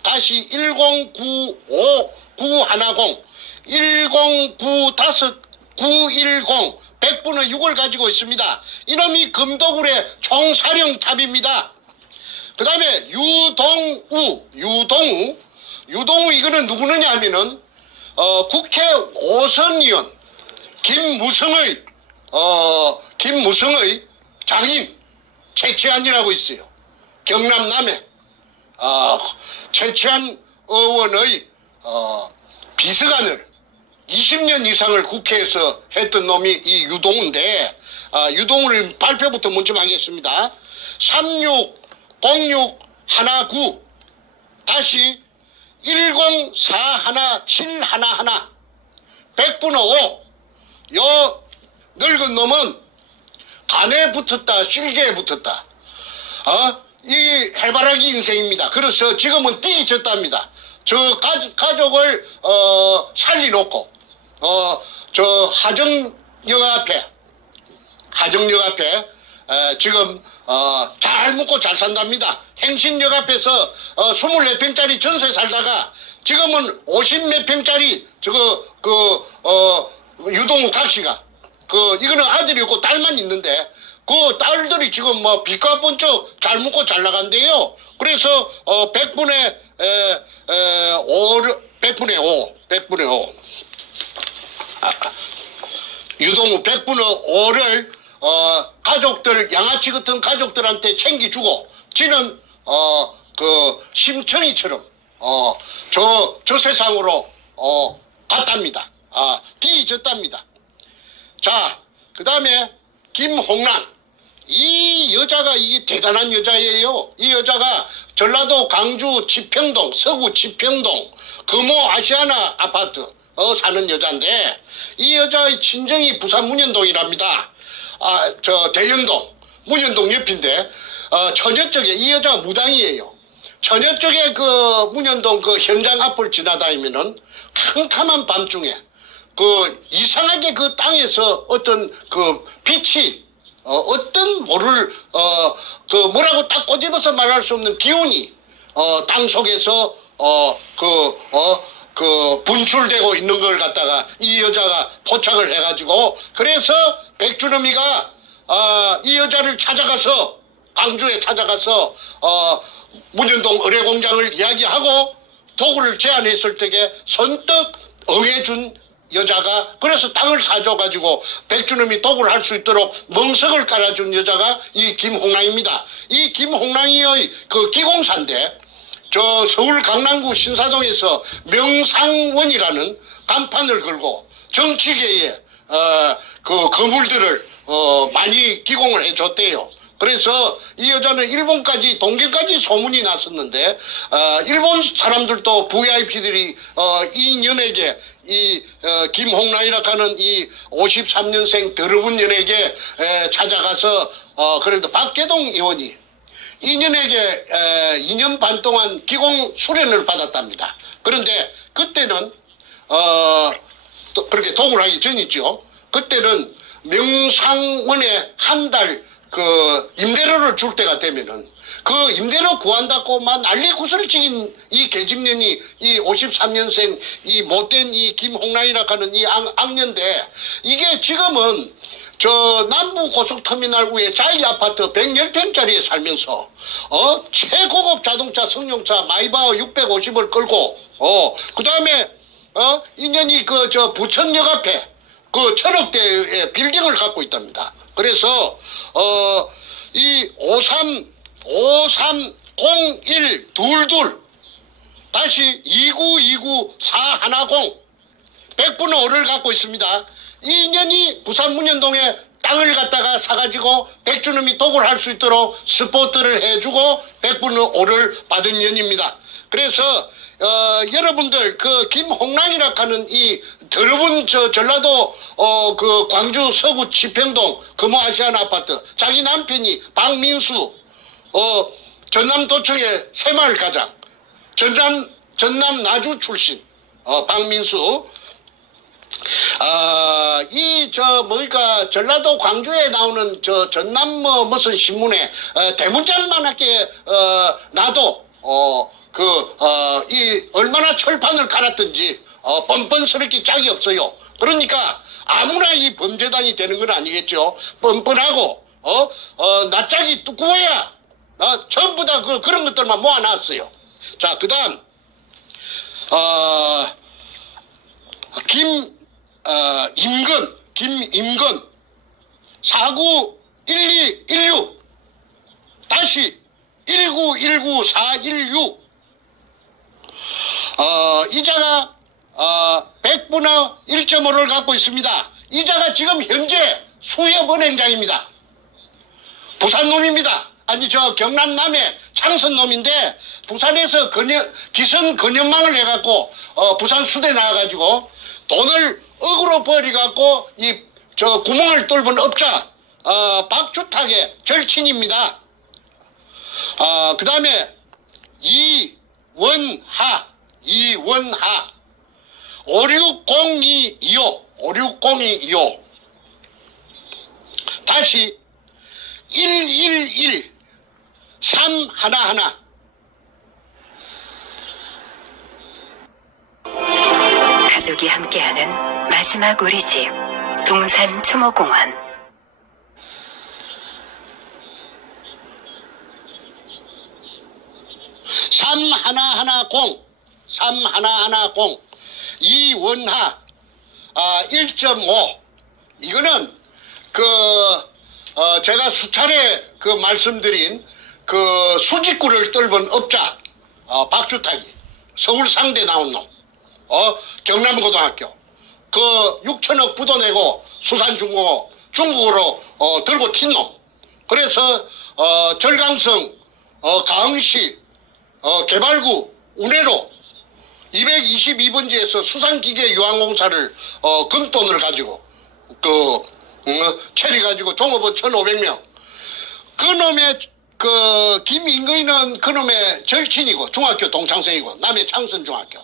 다시 1095910 109510 100분의 6을 가지고 있습니다. 이놈이 금도굴의 총사령탑입니다. 그 다음에 유동우 이거는 누구느냐 하면은 국회 5선 의원 김무성의 장인 최치한이라고 있어요. 경남 남해 최치한 의원의 비서관을 20년 이상을 국회에서 했던 놈이 이 유동우인데 유동우를 발표부터 먼저 하겠습니다. 360619 다시 104171 100분의 5 요 늙은 놈은 간에 붙었다 실개에 붙었다 이 해바라기 인생입니다. 그래서 지금은 띠졌답니다. 저 가족을 살리놓고 저 하정역 앞에 지금 잘 먹고 잘 산답니다. 행신역 앞에서 24평짜리 전세 살다가 지금은 50몇 평짜리 유동우 각시가 이거는 아들이 없고 딸만 있는데 딸들이 지금 빚과 번쩍 잘 먹고 잘 나간대요. 그래서 100분의 5 유동우 100분의 5를 가족들 양아치 같은 가족들한테 챙겨주고 지는 심청이처럼 저 세상으로 갔답니다. 뒤졌답니다. 자, 그 다음에 김홍란 이 여자가 이게 대단한 여자예요. 이 여자가 전라도 광주 지평동 서구 지평동 금호 아시아나 아파트 사는 여자인데 이 여자의 친정이 부산 문현동이랍니다. 저 대연동 문현동 옆인데 처녀 쪽에 이 여자가 무당이에요. 처녀 쪽에 그 문현동 그 현장 앞을 지나다니면은 캄캄한 밤중에 그 이상하게 그 땅에서 어떤 그 빛이 어떤 모를 그 뭐라고 딱 꼬집어서 말할 수 없는 기운이 땅 속에서 그 분출되고 있는 걸 갖다가 이 여자가 포착을 해가지고 그래서 백주름이가 이 여자를 찾아가서 광주에 찾아가서 문현동 의뢰공장을 이야기하고 도구를 제안했을 때에 선뜻 응해준 여자가 그래서 땅을 사줘가지고 백주름이 도구를 할 수 있도록 멍석을 깔아준 여자가 이 김홍랑입니다. 이 김홍랑이의 그 기공사인데 저 서울 강남구 신사동에서 명상원이라는 간판을 걸고 정치계에 그 거물들을 많이 기공을 해줬대요. 그래서 이 여자는 일본까지 동계까지 소문이 났었는데 일본 사람들도 VIP들이 이 연예계 이 김홍란이라 하는 이 53년생 더러운 연예계 찾아가서 그래도 박계동 의원이 이 연예계 2년 반 동안 기공 수련을 받았답니다. 그런데 그때는 또 그렇게 도구를 하기 전이죠. 그때는 명상원에 한 달 그 임대료를 줄 때가 되면은 그 임대료 구한다고 막 난리 구슬치긴 이 계집년이 이 53년생 이 못된 이 김홍란이라 하는 이 악년데 이게 지금은 저 남부 고속터미널 위에 자이 아파트 110평짜리에 살면서 최고급 자동차 승용차 마이바흐 650을 끌고 그다음에 인연이 그 저 부천역 앞에 그 천억대의 빌딩을 갖고 있답니다. 그래서 이 530122 다시 2929410 100분의 5를 갖고 있습니다. 이 인연이 부산 문현동에 땅을 갖다가 사가지고 백주놈이 도구를 할 수 있도록 스포트를 해주고 100분의 5를 받은 년입니다. 그래서 여러분들 그 김홍랑이라 하는 이 더러운 저 전라도 그 광주 서구 지평동 금호아시안 아파트 자기 남편이 박민수 전남도청의 새마을 가장 전남 나주 출신 박민수 이 저 뭐니까 전라도 광주에 나오는 저 전남 무슨 신문에 대문짝만하게 나도 이 얼마나 철판을 갈았든지 뻔뻔스럽게 짝이 없어요. 그러니까 아무나 이 범죄단이 되는 건 아니겠죠. 뻔뻔하고 낯짝이 두꺼워야 전부 다 그런 것들만 모아놨어요. 자, 그다음 김임건 491216 다시 1919416 이자가 100분의 1.5를 갖고 있습니다. 이자가 지금 현재 수협은행장입니다. 부산 놈입니다. 아니 저 경남 남해 창선 놈인데 부산에서 기선 근현망을 해갖고 부산 수대 나와가지고 돈을 억으로 버려갖고 이 저 구멍을 뚫은 업자 박주탁의 절친입니다. 그 다음에 이원하 560225 다시 111 311 가족이 함께하는 마지막 우리 집 동산 추모공원 3110 이원하 1.5 이거는 제가 수차례 말씀드린 수직구를 뚫은 업자 박주탁이 서울 상대 나온 놈 경남고등학교 6천억 부도 내고 수산중공업 중국으로 들고 튄 놈. 그래서 절강성 가흥시 개발구 운해로 222번지에서 수산기계 유항공사를 금돈을 가지고 체리 가지고 종업원 1,500명 그 놈의 그 김인근이는 그놈의 절친이고 중학교 동창생이고 남해 창선중학교.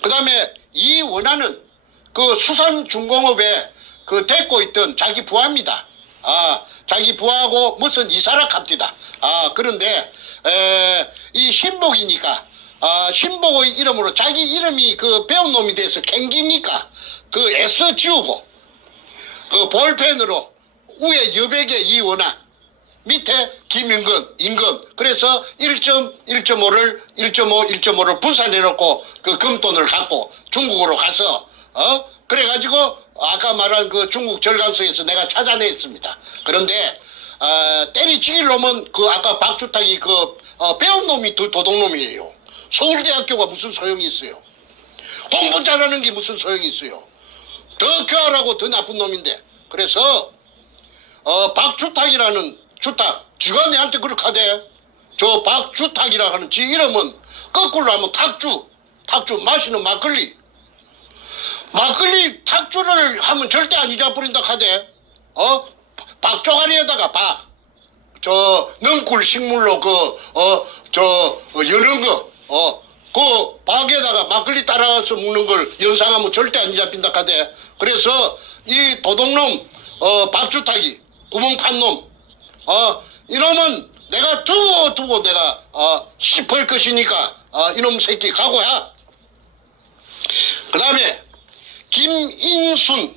그 다음에 이원하는 그 수산중공업에 그 데리고 있던 자기 부하입니다. 자기 부하고 무슨 이사라 갑디다. 그런데 이 신복이니까 신복의 이름으로 자기 이름이 그 배운 놈이 돼서 캥기니까 그 S 지우고 그 볼펜으로 위에 여백에 이원하 밑에 김인근, 임금. 그래서 1.5를 1.5를 분산해 놓고 그 금돈을 갖고 중국으로 가서 그래가지고 아까 말한 그 중국 절강성에서 내가 찾아냈습니다. 그런데 때리치길 놈은 그 아까 박주탁이 그 배운 놈이 도둑놈이에요. 서울대학교가 무슨 소용이 있어요? 공부 잘하는 게 무슨 소용이 있어요? 더 교활하고 더 나쁜 놈인데. 그래서 박주탁이라는 주탁 쥐가 내한테 그렇게 하대. 저 박주탁이라 하는 지 이름은 거꾸로 하면 탁주 마시는 막걸리 탁주를 하면 절대 안 잊어버린다 하대. 박조가리에다가 저 능굴 식물로 여는 그 박에다가 막걸리 따라가서 먹는 걸 연상하면 절대 안 잊어버린다 하대. 그래서 이 도둑놈 박주탁이 구멍판 놈 이놈은 내가 두고 내가 씹을 것이니까 이놈 새끼 각오야. 그 다음에 김인순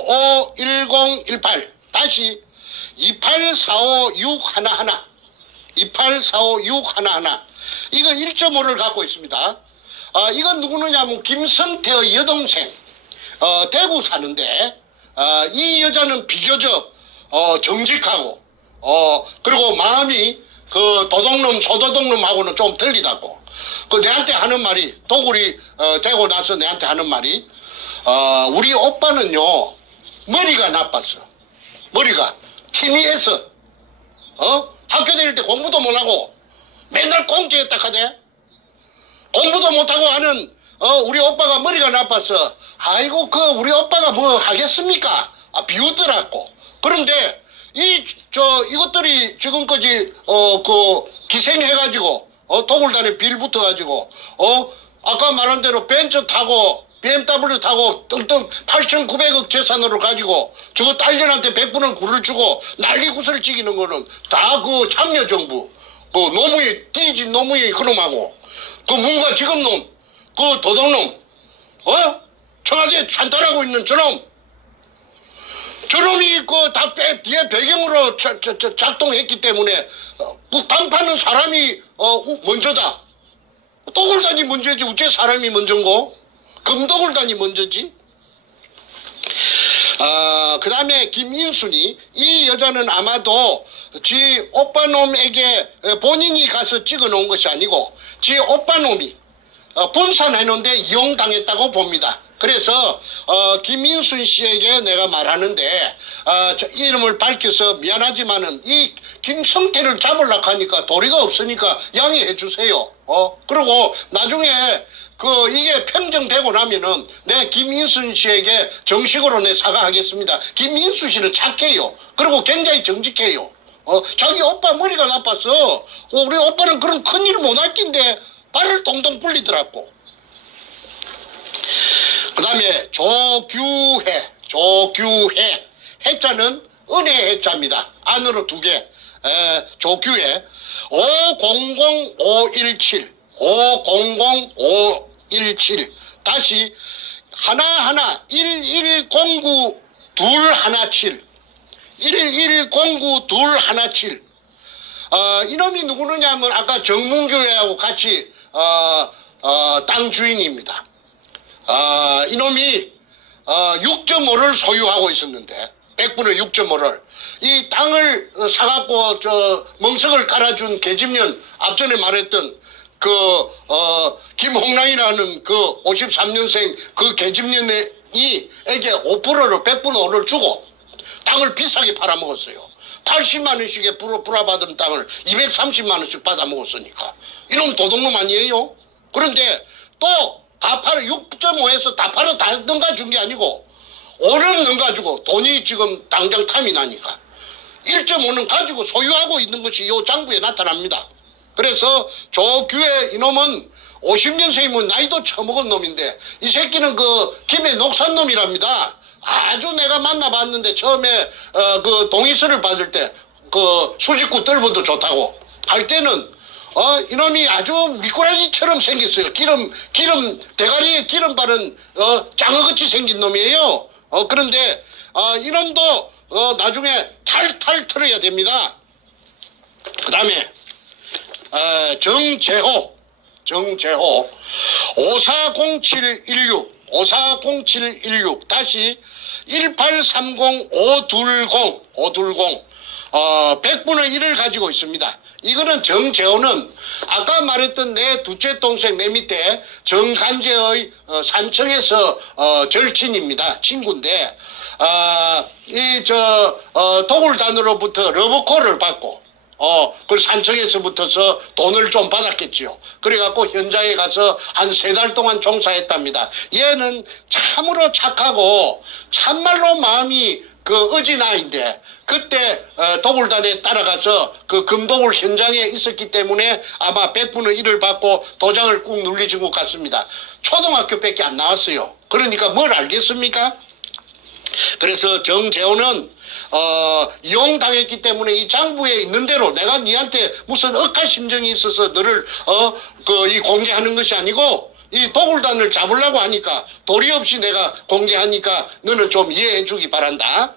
551018 다시 2845611 이거 1.5를 갖고 있습니다. 이건 누구느냐면 김성태의 여동생 대구 사는데 이 여자는 비교적 정직하고 그리고 마음이 그 도둑놈 소도둑놈하고는 좀 틀리다고. 그 내한테 하는 말이 도굴이 되고 나서 내한테 하는 말이 우리 오빠는요 머리가 나빴어. 머리가 티니에서 학교 다닐 때 공부도 못하고 맨날 공짜였다 하대. 공부도 못하고 하는 우리 오빠가 머리가 나빠서 아이고 그 우리 오빠가 뭐 하겠습니까? 비웃더라고. 그런데 이것들이 지금까지 그 기생해가지고 도굴단에 빌 붙어가지고 아까 말한 대로 벤츠 타고 BMW 타고 떵떵 8,900억 재산으로 가지고 저거 딸년한테 100분의 굴을 주고 난리 구슬 찍이는 거는 다 그 참여정부 그 노무현 띠진 노무현 그놈하고 그 뭔가 지금 놈 그 도둑놈 청와대에 찬탈하고 있는 저놈이 그 다 뒤에 배경으로 작동했기 때문에 그 간판은 사람이 먼저다. 도굴단이 먼저지 어째 사람이 먼저인고? 금도굴단이 먼저지. 그 다음에 김인순이 이 여자는 아마도 지 오빠놈에게 본인이 가서 찍어 놓은 것이 아니고 지 오빠놈이 분산해 놓은데 이용당했다고 봅니다. 그래서 김인순 씨에게 내가 말하는데 이름을 밝혀서 미안하지만은 이 김성태를 잡으려고 하니까 도리가 없으니까 양해해 주세요. 그리고 나중에 이게 평정되고 나면은 내 김인순 씨에게 정식으로 내 사과하겠습니다. 김인순 씨는 착해요. 그리고 굉장히 정직해요. 자기 오빠 머리가 나빠서 우리 오빠는 그런 큰일을 못할 낀데 발을 동동 굴리더라고. 그 다음에 조규해 해자는 은혜 해자입니다. 안으로 2개. 조규해 500517 다시 하나하나 1109217 1109217 이놈이 누구느냐 하면 아까 정문교회하고 같이 땅 주인입니다. 이놈이 6.5를 소유하고 있었는데 100분의 6.5를 이 땅을 사갖고 멍석을 깔아준 계집년 앞전에 말했던 김홍랑이라는 53년생 그 계집년에게 5%를 100분의 5를 주고 땅을 비싸게 팔아먹었어요. 80만 원씩에 불화받은 땅을 230만 원씩 받아먹었으니까 이놈 도둑놈 아니에요? 그런데 또 다 팔아 6.5에서 다 팔아 다 넘가 준 게 아니고 5는 는 가지고 돈이 지금 당장 탐이 나니까 1.5는 가지고 소유하고 있는 것이 이 장부에 나타납니다. 그래서 조규의 이놈은 50년생이면 나이도 처먹은 놈인데 이 새끼는 그 김해 녹산 놈이랍니다. 아주 내가 만나봤는데 처음에 그 동의서를 받을 때 그 수직구 뜰보도 좋다고 할 때는 이놈이 아주 미꾸라지처럼 생겼어요. 기름 대가리에 기름 바른 짱어같이 생긴 놈이에요. 그런데 이놈도 나중에 탈탈 털어야 됩니다. 그 다음에 정재호 540716 다시 1830520 100분의 1을 가지고 있습니다. 이거는 정재호는 아까 말했던 내 둘째 동생 내 밑에 정간재의 산청에서 절친입니다. 친구인데 도굴단으로부터 러브콜을 받고 그 산청에서부터서 돈을 좀 받았겠지요. 그래갖고 현장에 가서 한 3달 동안 종사했답니다. 얘는 참으로 착하고 참말로 마음이 그 어진아인데 그때 도굴단에 따라가서 그 금도굴 현장에 있었기 때문에 아마 100분의 1을 받고 도장을 꾹 눌리신 것 같습니다. 초등학교밖에 안 나왔어요. 그러니까 뭘 알겠습니까? 그래서 정재호는 이용당했기 때문에 이 장부에 있는 대로 내가 니한테 무슨 억하 심정이 있어서 너를 이 공개하는 것이 아니고 이 도굴단을 잡으려고 하니까 도리 없이 내가 공개하니까 너는 좀 이해해 주기 바란다.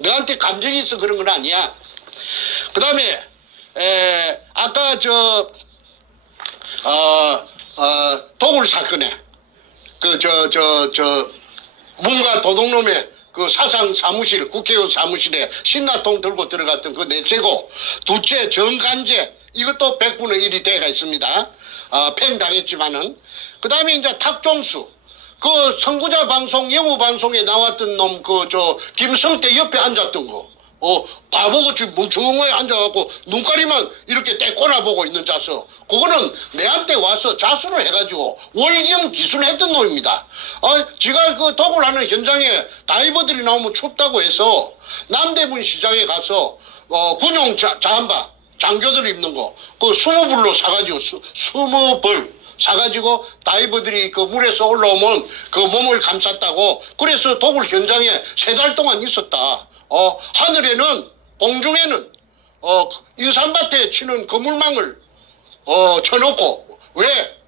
너한테 감정이 있어 그런 건 아니야. 그 다음에 아까 도굴 사건에 문가 도둑놈의 그 사상 사무실, 국회의원 사무실에 신나통 들고 들어갔던 그 넷째고, 둘째 정간재, 이것도 100분의 1이 돼가 있습니다. 팽당했지만은. 그 다음에 이제 탁종수, 그 선구자 방송, 영우 방송에 나왔던 놈, 김성태 옆에 앉았던 거. 바보같이 뭉충하게 앉아갖고 눈가리만 이렇게 떼꼬나 보고 있는 자서, 그거는 내한테 와서 자수를 해가지고 월경 기술했던 놈입니다. 지가 그 도굴하는 현장에 다이버들이 나오면 춥다고 해서 남대문 시장에 가서 군용 자한바 장교들 입는 거 그 20불로 사가지고 20벌 사가지고 다이버들이 그 물에서 올라오면 그 몸을 감쌌다고. 그래서 도굴 현장에 3달 동안 있었다. 하늘에는, 공중에는, 인삼밭에 치는 그물망을, 쳐놓고, 왜?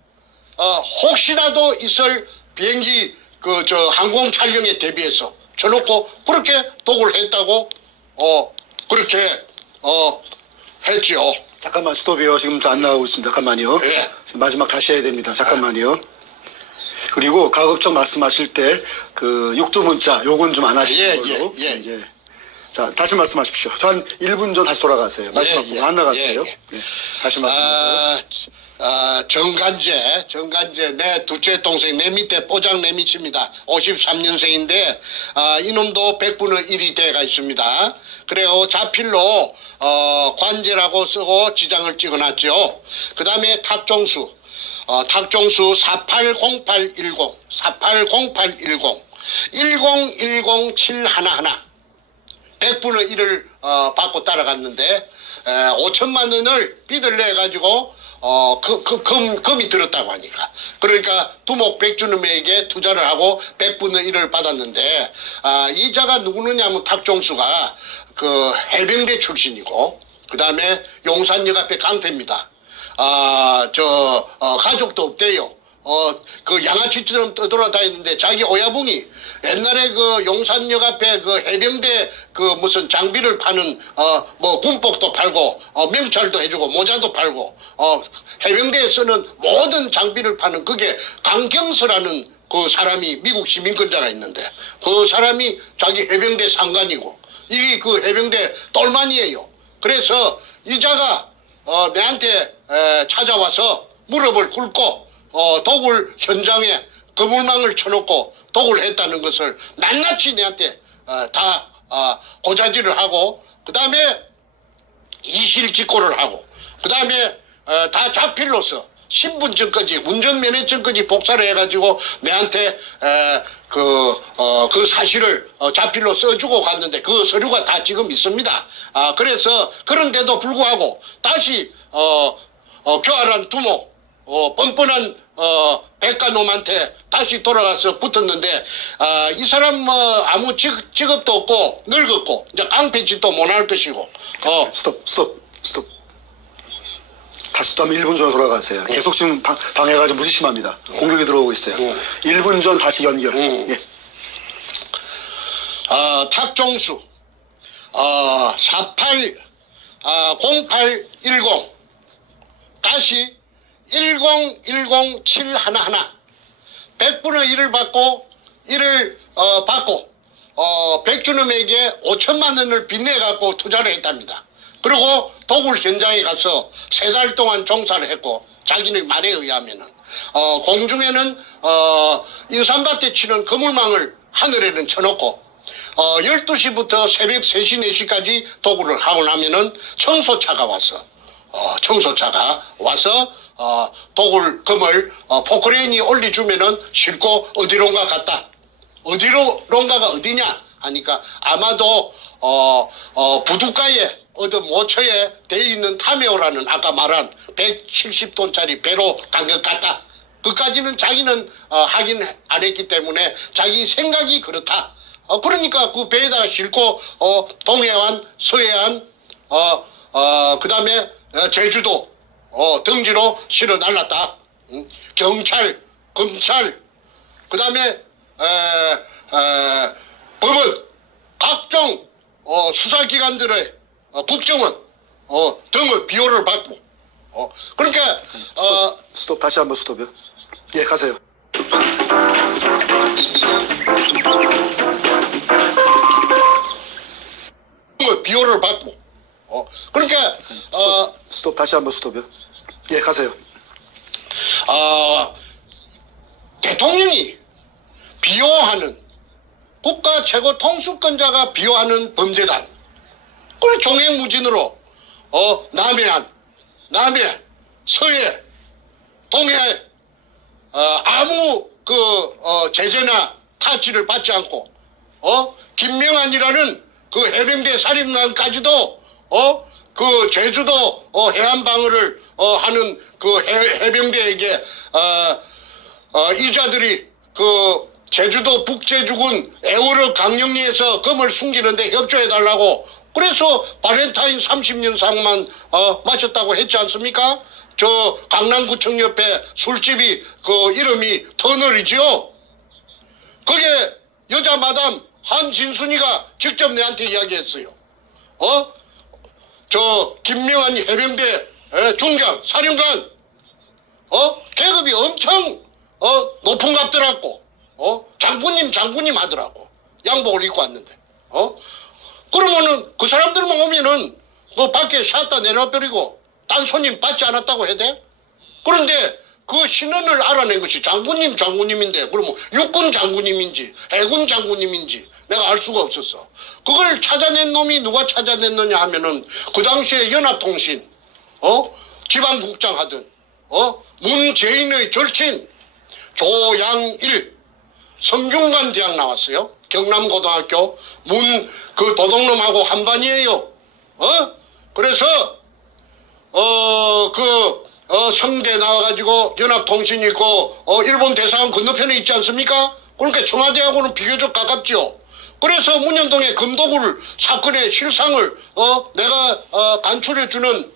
혹시라도 있을 비행기, 항공 촬영에 대비해서 쳐놓고, 그렇게 도굴 했다고, 그렇게, 했죠. 잠깐만, 스톱이요. 지금 안 나오고 있습니다. 잠깐만요. 예. 지금 마지막 다시 해야 됩니다. 잠깐만요. 그리고 가급적 말씀하실 때, 육두문자, 요건 좀 안 하시는 걸로. 예. 자, 다시 말씀하십시오. 저 한 1분 전 다시 돌아가세요. 마지막 부분 안 나갔어요. 예. 네. 다시 말씀하세요. 정간재, 내 둘째 동생, 내 밑에 뽀장 내 밑입니다. 53년생인데, 이놈도 100분의 1이 돼가 있습니다. 그래요. 자필로, 관제라고 쓰고 지장을 찍어놨죠. 그 다음에 탁종수, 480810, 1010711, 100분의 1을 받고 따라갔는데 5천만 원을 빚을 내가지고 금이 들었다고 하니까, 그러니까 두목 백주놈에게 투자를 하고 100분의 1을 받았는데, 이자가 누구느냐면 탁종수가 그 해병대 출신이고, 그 다음에 용산역 앞에 깡패입니다. 가족도 없대요. 그 양아치처럼 떠돌아다니는데 자기 오야붕이 옛날에 그 용산역 앞에 그 해병대 그 무슨 장비를 파는 뭐 군복도 팔고 명찰도 해주고 모자도 팔고 해병대에 쓰는 모든 장비를 파는 그게 강경서라는 그 사람이 미국 시민권자가 있는데 그 사람이 자기 해병대 상관이고 이게 그 해병대 똘만이에요. 그래서 이자가 내한테 찾아와서 무릎을 꿇고 도굴 현장에 그물망을 쳐놓고 도굴했다는 것을 낱낱이 내한테 다 고자질을 하고, 그 다음에 이실직고를 하고, 그 다음에 다 자필로서 신분증까지 운전면허증까지 복사를 해가지고 내한테 그 사실을 자필로 써주고 갔는데 그 서류가 다 지금 있습니다. 그래서 그런데도 불구하고 다시 교활한 두목 뻔뻔한 백가놈한테 다시 돌아가서 붙었는데 이 사람 뭐 아무 직업도 없고 늙었고 이제 깡패짓도 못할 것이고 스톱. 다시 또 한번 1분 전으로 돌아가세요. 계속 지금 방해가 좀 무지 심합니다. 공격이 들어오고 있어요. 1분 전 다시 연결. 예. 탁종수 0810 다시 1010711 100분의 1을 받고 백준음에게 5천만 원을 빚내갖고 투자를 했답니다. 그리고 도굴 현장에 가서 3달 동안 종사를 했고 자기의 말에 의하면은 공중에는 인삼밭에 치는 그물망을 하늘에는 쳐놓고 12시부터 새벽 3시 4시까지 도굴을 하고 나면은 청소차가 와서 도굴 금을 포크레인이 올려주면은 싣고 어디론가 갔다. 어디론가가 어디냐 하니까 아마도 부둣가에 어떤 모처에 돼 있는 타메오라는 아까 말한 170톤짜리 배로 간 것 같다. 그까지는 자기는 확인 안 했기 때문에 자기 생각이 그렇다. 그러니까 그 배에다가 싣고 동해안, 서해안, 그 다음에 제주도 등지로 실어 날랐다. 경찰, 검찰, 그 다음에 법원, 각종 수사기관들의 국정원 등의 비호를 받고 그러니까 스톱 다시 한번 스톱이요. 예, 가세요. 비호를 받고 그러니까 스톱 다시 한번 스톱이요. 예, 가세요. 대통령이 비호하는 국가 최고 통수권자가 비호하는 범죄단 그래 종횡무진으로 남해안, 남해, 서해, 동해 아무 제재나 타치를 받지 않고 김명한이라는 그 해병대 사령관까지도 그 제주도 해안 방어를 하는 그 해병대에게 이자들이 그 제주도 북제주군 애월읍 강령리에서 금을 숨기는데 협조해달라고 그래서 발렌타인 30년상만 마셨다고 했지 않습니까? 저 강남구청 옆에 술집이 그 이름이 터널이지요. 그게 여자 마담 한진순이가 직접 내한테 이야기했어요. 저 김명한 해병대 중장 사령관 계급이 엄청 높은 값더라고. 장군님 하더라고. 양복을 입고 왔는데. 그러면은 그 사람들만 오면은 그 밖에 샷다 내려버리고 딴 손님 받지 않았다고 해야 돼? 그런데 그 신원을 알아낸 것이 장군님인데 그러면 육군 장군님인지 해군 장군님인지 내가 알 수가 없었어. 그걸 찾아낸 놈이 누가 찾아냈느냐 하면은 그 당시에 연합통신 지방국장 하던 문재인의 절친 조양일 성균관 대학 나왔어요. 경남고등학교 그 도둑놈하고 한반이에요. 그래서 성대 나와가지고 연합통신이 있고 일본 대사관 건너편에 있지 않습니까? 그러니까 청와대하고는 비교적 가깝죠. 그래서 문현동의 금도굴 사건의 실상을 내가 간추려주는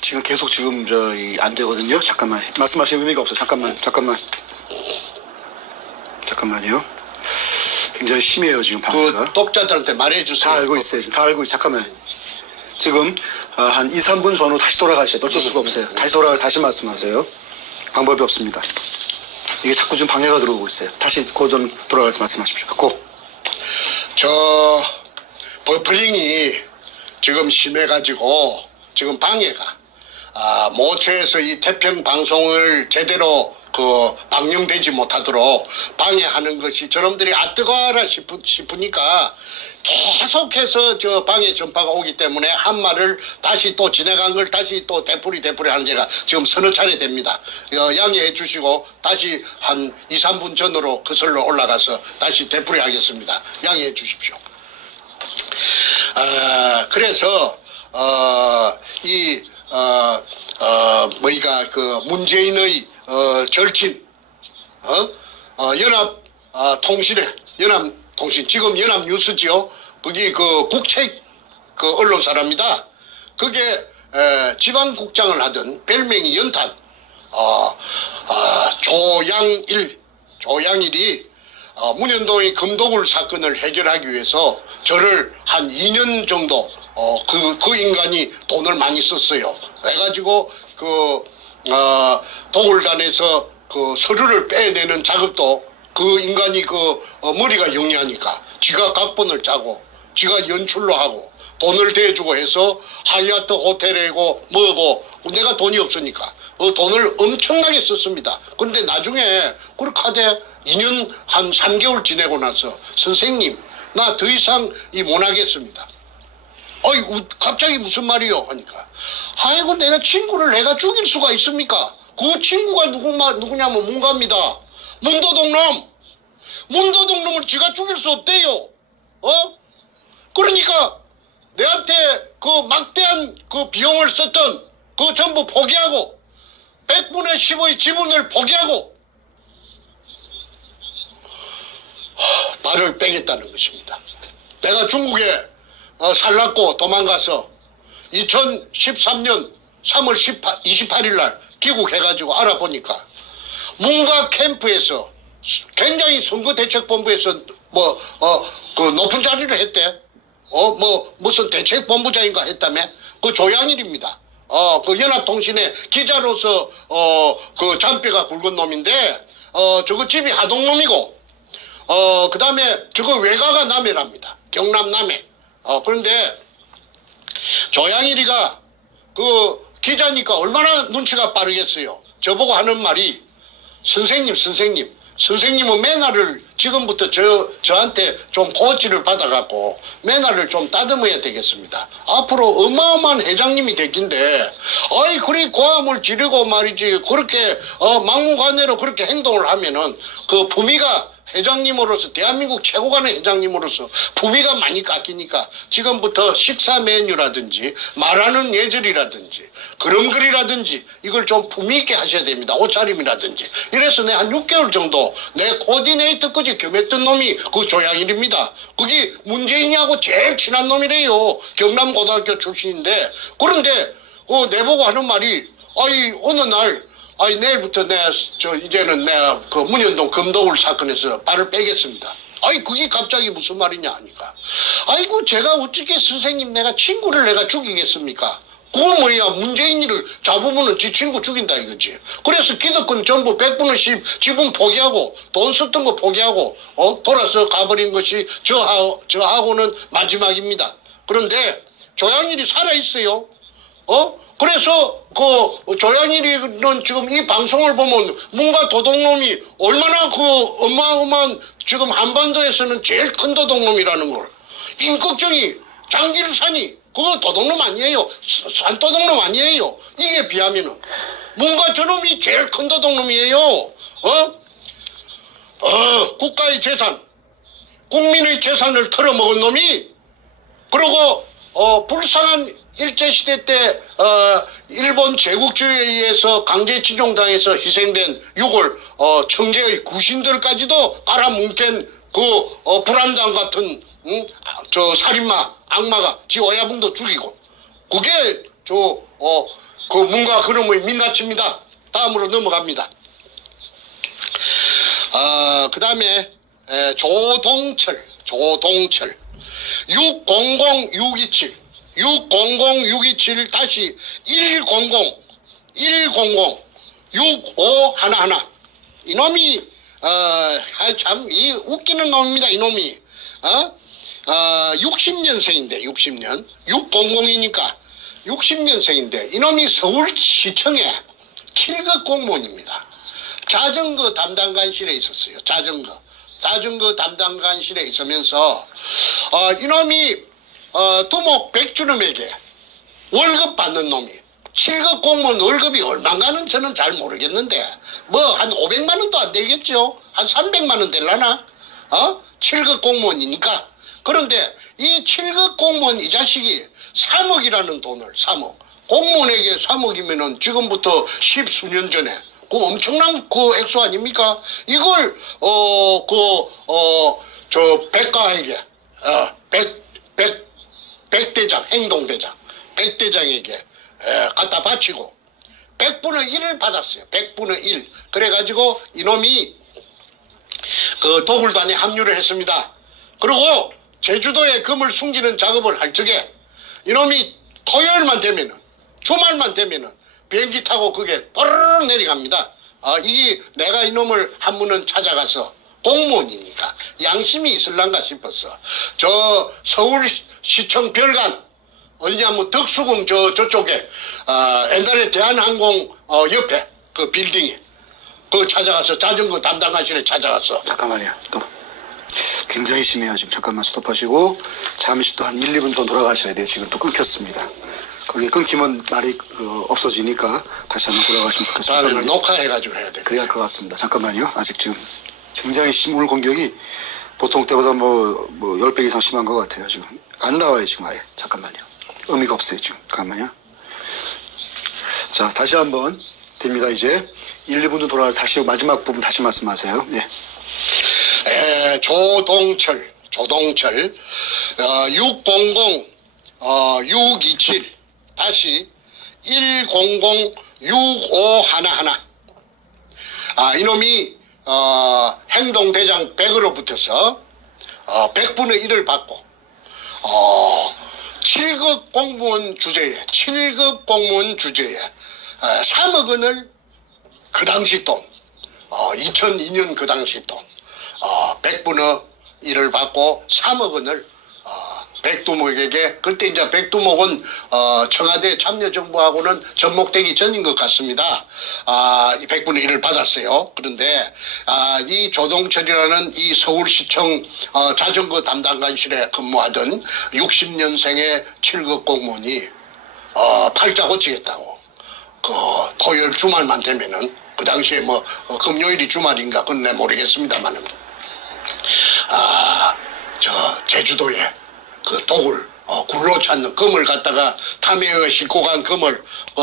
지금 계속 지금 안 되거든요. 잠깐만 말씀하실 의미가 없어요. 잠깐만요. 굉장히 심해요 지금 방해가. 그 독자들한테 말해주세요. 다 알고 있어요. 지금 다 알고 있어요. 잠깐만. 지금 한 2, 3분 전으로 다시 돌아가셔야 어쩔 수가 없어요. 다시 돌아가서 다시 말씀하세요. 방법이 없습니다. 이게 자꾸 지금 방해가 들어오고 있어요. 다시 고전 돌아가서 말씀하십시오. 저 버프링이 지금 심해가지고 지금 방해가 모처에서 이 태평 방송을 제대로 그 방영되지 못하도록 방해하는 것이 저놈들이 뜨거워라 싶으니까 계속해서 저 방해 전파가 오기 때문에 한 말을 다시 또 지나간 걸 다시 또 되풀이 하는 제가 지금 서너 차례 됩니다. 양해해 주시고 다시 한 2, 3분 전으로 거슬러 올라가서 다시 되풀이 하겠습니다. 양해해 주십시오. 그래서 뭐이가 그 문재인의 절친 연합통신 지금 연합뉴스지요. 거기 그 국책 그 언론사랍니다. 그게 지방국장을 하던 별명이 연탄 조양일이 문현동의 금도굴 사건을 해결하기 위해서 저를 한 2년 정도 그 인간이 돈을 많이 썼어요. 해가지고 도굴단에서 그 서류를 빼내는 작업도 그 인간이 머리가 영리하니까 지가 각본을 짜고 지가 연출로 하고 돈을 대주고 해서 하얏트 호텔이고 뭐고 내가 돈이 없으니까 돈을 엄청나게 썼습니다. 그런데 나중에 그렇게 하되 2년 한 3개월 지내고 나서 선생님 나 더 이상 못 하겠습니다. 갑자기 무슨 말이요? 하니까 아이고 내가 친구를 내가 죽일 수가 있습니까? 그 친구가 누구냐면 문갑니다. 문도동놈을 지가 죽일 수 없대요. 그러니까 내한테 그 막대한 그 비용을 썼던 그 전부 포기하고 100분의 10의 지분을 포기하고 말을 빼겠다는 것입니다. 내가 중국에 살랐고 도망가서 2013년 3월 28일 날 귀국해가지고 알아보니까 문가 캠프에서 굉장히 선거대책본부에서 그 높은 자리를 했대. 무슨 대책본부장인가 했다며? 그 조양일입니다. 그 연합통신의 기자로서 그 잔뼈가 굵은 놈인데 저거 집이 하동놈이고 그 다음에 저거 외가가 남해랍니다. 경남 남해. 그런데 조양일이가 그 기자니까 얼마나 눈치가 빠르겠어요. 저보고 하는 말이 선생님은 매너를 지금부터 저한테 좀 코치를 받아갖고 매너를 좀 따듬어야 되겠습니다. 앞으로 어마어마한 회장님이 됐긴데 그리 고함을 지르고 말이지 그렇게 막무가내로 그렇게 행동을 하면은 그 품위가 회장님으로서 대한민국 최고 간의 회장님으로서 품위가 많이 깎이니까 지금부터 식사 메뉴라든지 말하는 예절이라든지 걸음걸이라든지 이걸 좀 품위 있게 하셔야 됩니다. 옷차림이라든지. 이래서 내 한 6개월 정도 내 코디네이터까지 겸했던 놈이 그 조양일입니다. 그게 문재인이하고 제일 친한 놈이래요. 경남고등학교 출신인데 그런데 내보고 하는 말이 어느 날 내일부터 이제는 내가 그 문현동 금도굴 사건에서 발을 빼겠습니다. 그게 갑자기 무슨 말이냐 하니까. 제가 어떻게 선생님 내가 친구를 내가 죽이겠습니까? 그거 뭐야, 문재인이를 잡으면은 지 친구 죽인다 이거지. 그래서 기득권 전부 100분의 10 지분 포기하고 돈 썼던 거 포기하고 돌아서 가버린 것이 저하고는 마지막입니다. 그런데 조양일이 살아있어요. 그래서 그 조양일이는 지금 이 방송을 보면 문가 도둑놈이 얼마나 그 어마어마한 지금 한반도에서는 제일 큰 도둑놈이라는 걸. 임꺽정이 장길산이 그거 도둑놈 아니에요. 산도둑놈 아니에요. 이게 비하면은 문가 저놈이 제일 큰 도둑놈이에요. 국가의 재산, 국민의 재산을 털어먹은 놈이 그리고 불쌍한 일제시대 때 일본 제국주의에 의해서 강제징용당해서 희생된 6월 청계의 구신들까지도 깔아뭉갠 그 불안당 같은 저 살인마 악마가 지 어야붕도 죽이고 그게 그 문가 그놈의 민낯입니다. 다음으로 넘어갑니다. 그 다음에 조동철 600627 다시 100 이놈이 참 이 웃기는 놈입니다. 이놈이 60년생인데 60년 600이니까 60년생인데 이놈이 서울시청에 7급 공무원입니다. 자전거 담당관실에 있었어요. 자전거 담당관실에 있으면서 이놈이 두목 백주름에게 월급 받는 놈이 7급 공무원 월급이 얼마인가는 저는 잘 모르겠는데 뭐 한 500만 원도 안 되겠죠. 한 300만 원 될라나? 7급 공무원이니까. 그런데 이 7급 공무원 이 자식이 3억이라는 돈을 3억 공무원에게 3억이면은 지금부터 10수년 전에 그 엄청난 그 액수 아닙니까? 이걸 저 백가에게 백대장 행동대장 백대장에게 갖다 바치고 100분의 1을 받았어요. 100분의 1. 그래가지고 이놈이 그 도굴단에 합류를 했습니다. 그리고 제주도에 금을 숨기는 작업을 할 적에 이놈이 토요일만 되면은 주말만 되면은 비행기 타고 그게 뽀르륵 내려갑니다. 이게 내가 이놈을 한 번은 찾아가서 공무원이니까 양심이 있을란가 싶었어. 저 서울시청 별관 어디냐면 덕수궁 저쪽에 옛날에 대한항공 옆에 그 빌딩에 그 찾아가서 자전거 담당관실에 찾아가서. 잠깐만요. 또 굉장히 심해요. 지금 잠깐만 스톱하시고 잠시 또 한 1, 2분 더 돌아가셔야 돼요. 지금 또 끊겼습니다. 거기 끊기면 말이 없어지니까 다시 한번 돌아가시면 좋겠습니다. 다음에 녹화해가지고 해야 돼. 그래야 할 것 같습니다. 잠깐만요. 아직 지금 굉장히 오늘 공격이 보통 때보다 뭐 10배 이상 심한 것 같아요. 지금 안 나와요. 지금 아예. 잠깐만요. 의미가 없어요. 지금. 잠깐만요. 자, 다시 한번 됩니다. 이제 1, 2분 좀 돌아가서 다시 마지막 부분 다시 말씀하세요. 네. 조동철 600 627 다시 100 6511 이놈이 행동대장 100으로 붙어서 100분의 1을 받고 7급 공무원 주제에 3억 원을 그 당시 돈 2002년 그 당시 돈 100분의 1을 받고 3억 원을 백두목에게, 그때 이제 백두목은 청와대 참여정부하고는 접목되기 전인 것 같습니다. 이 100분의 1을 받았어요. 그런데 이 조동철이라는 이 서울시청 자전거 담당관실에 근무하던 60년생의 7급 공무원이 팔자 고치겠다고 그 토요일 주말만 되면은, 그 당시에 뭐 금요일이 주말인가 그건 내 모르겠습니다만은 저 제주도에 그 독을 굴로 찾는 금을 갖다가 탐해에 싣고 간 금을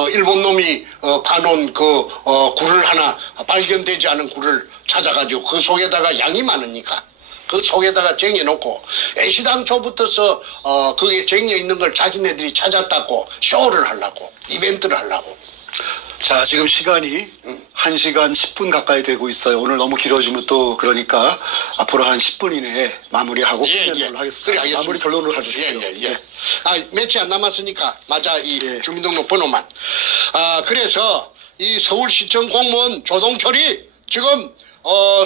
일본 놈이 파놓은 그 굴을 하나, 발견되지 않은 굴을 찾아가지고 그 속에다가 양이 많으니까 그 속에다가 쟁여놓고 애시당초부터서 그게 쟁여 있는 걸 자기네들이 찾았다고 쇼를 하려고, 이벤트를 하려고. 자, 지금 시간이 1시간 10분 가까이 되고 있어요. 오늘 너무 길어지면 또 그러니까 앞으로 한 10분 이내에 마무리하고 끝내는 걸로 하겠습니다. 그래, 마무리 결론으로 가주십시오. 예. 며칠 안 남았으니까 맞아, 이 주민등록 번호만. 그래서 이 서울시청 공무원 조동철이 지금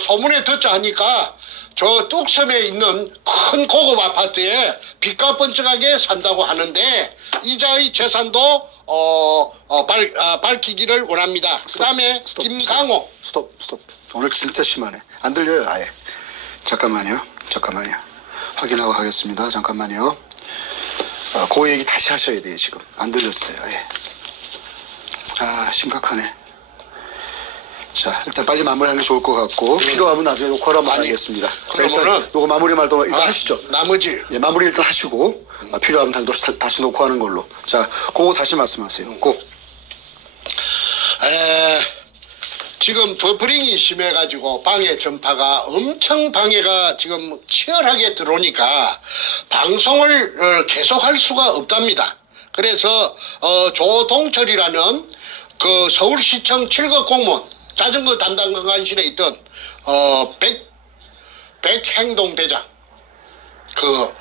소문에 듣자 하니까 저 뚝섬에 있는 큰 고급 아파트에 빚가 번쩍하게 산다고 하는데 이자의 재산도 밝히기를 원합니다. 그 다음에 김강호. 스톱. 오늘 진짜 심하네. 안 들려요, 아예. 잠깐만요. 확인하고 하겠습니다. 잠깐만요. 그 얘기 다시 하셔야 돼요, 지금. 안 들렸어요, 아예. 심각하네. 자, 일단 빨리 마무리하는 게 좋을 것 같고, 필요하면 나중에 녹화로 한번 하겠습니다. 자, 일단 요거 마무리 말도 일단 하시죠. 나머지. 네, 마무리 일단 하시고, 필요하면 다시 녹화하는 걸로. 자, 그거 다시 말씀하세요. 지금 버퍼링이 심해가지고 방해 전파가 엄청 방해가 지금 치열하게 들어오니까 방송을 계속할 수가 없답니다. 그래서 조동철이라는 그 서울시청 7급 공무원 자전거 담당관실에 있던 백행동대장 그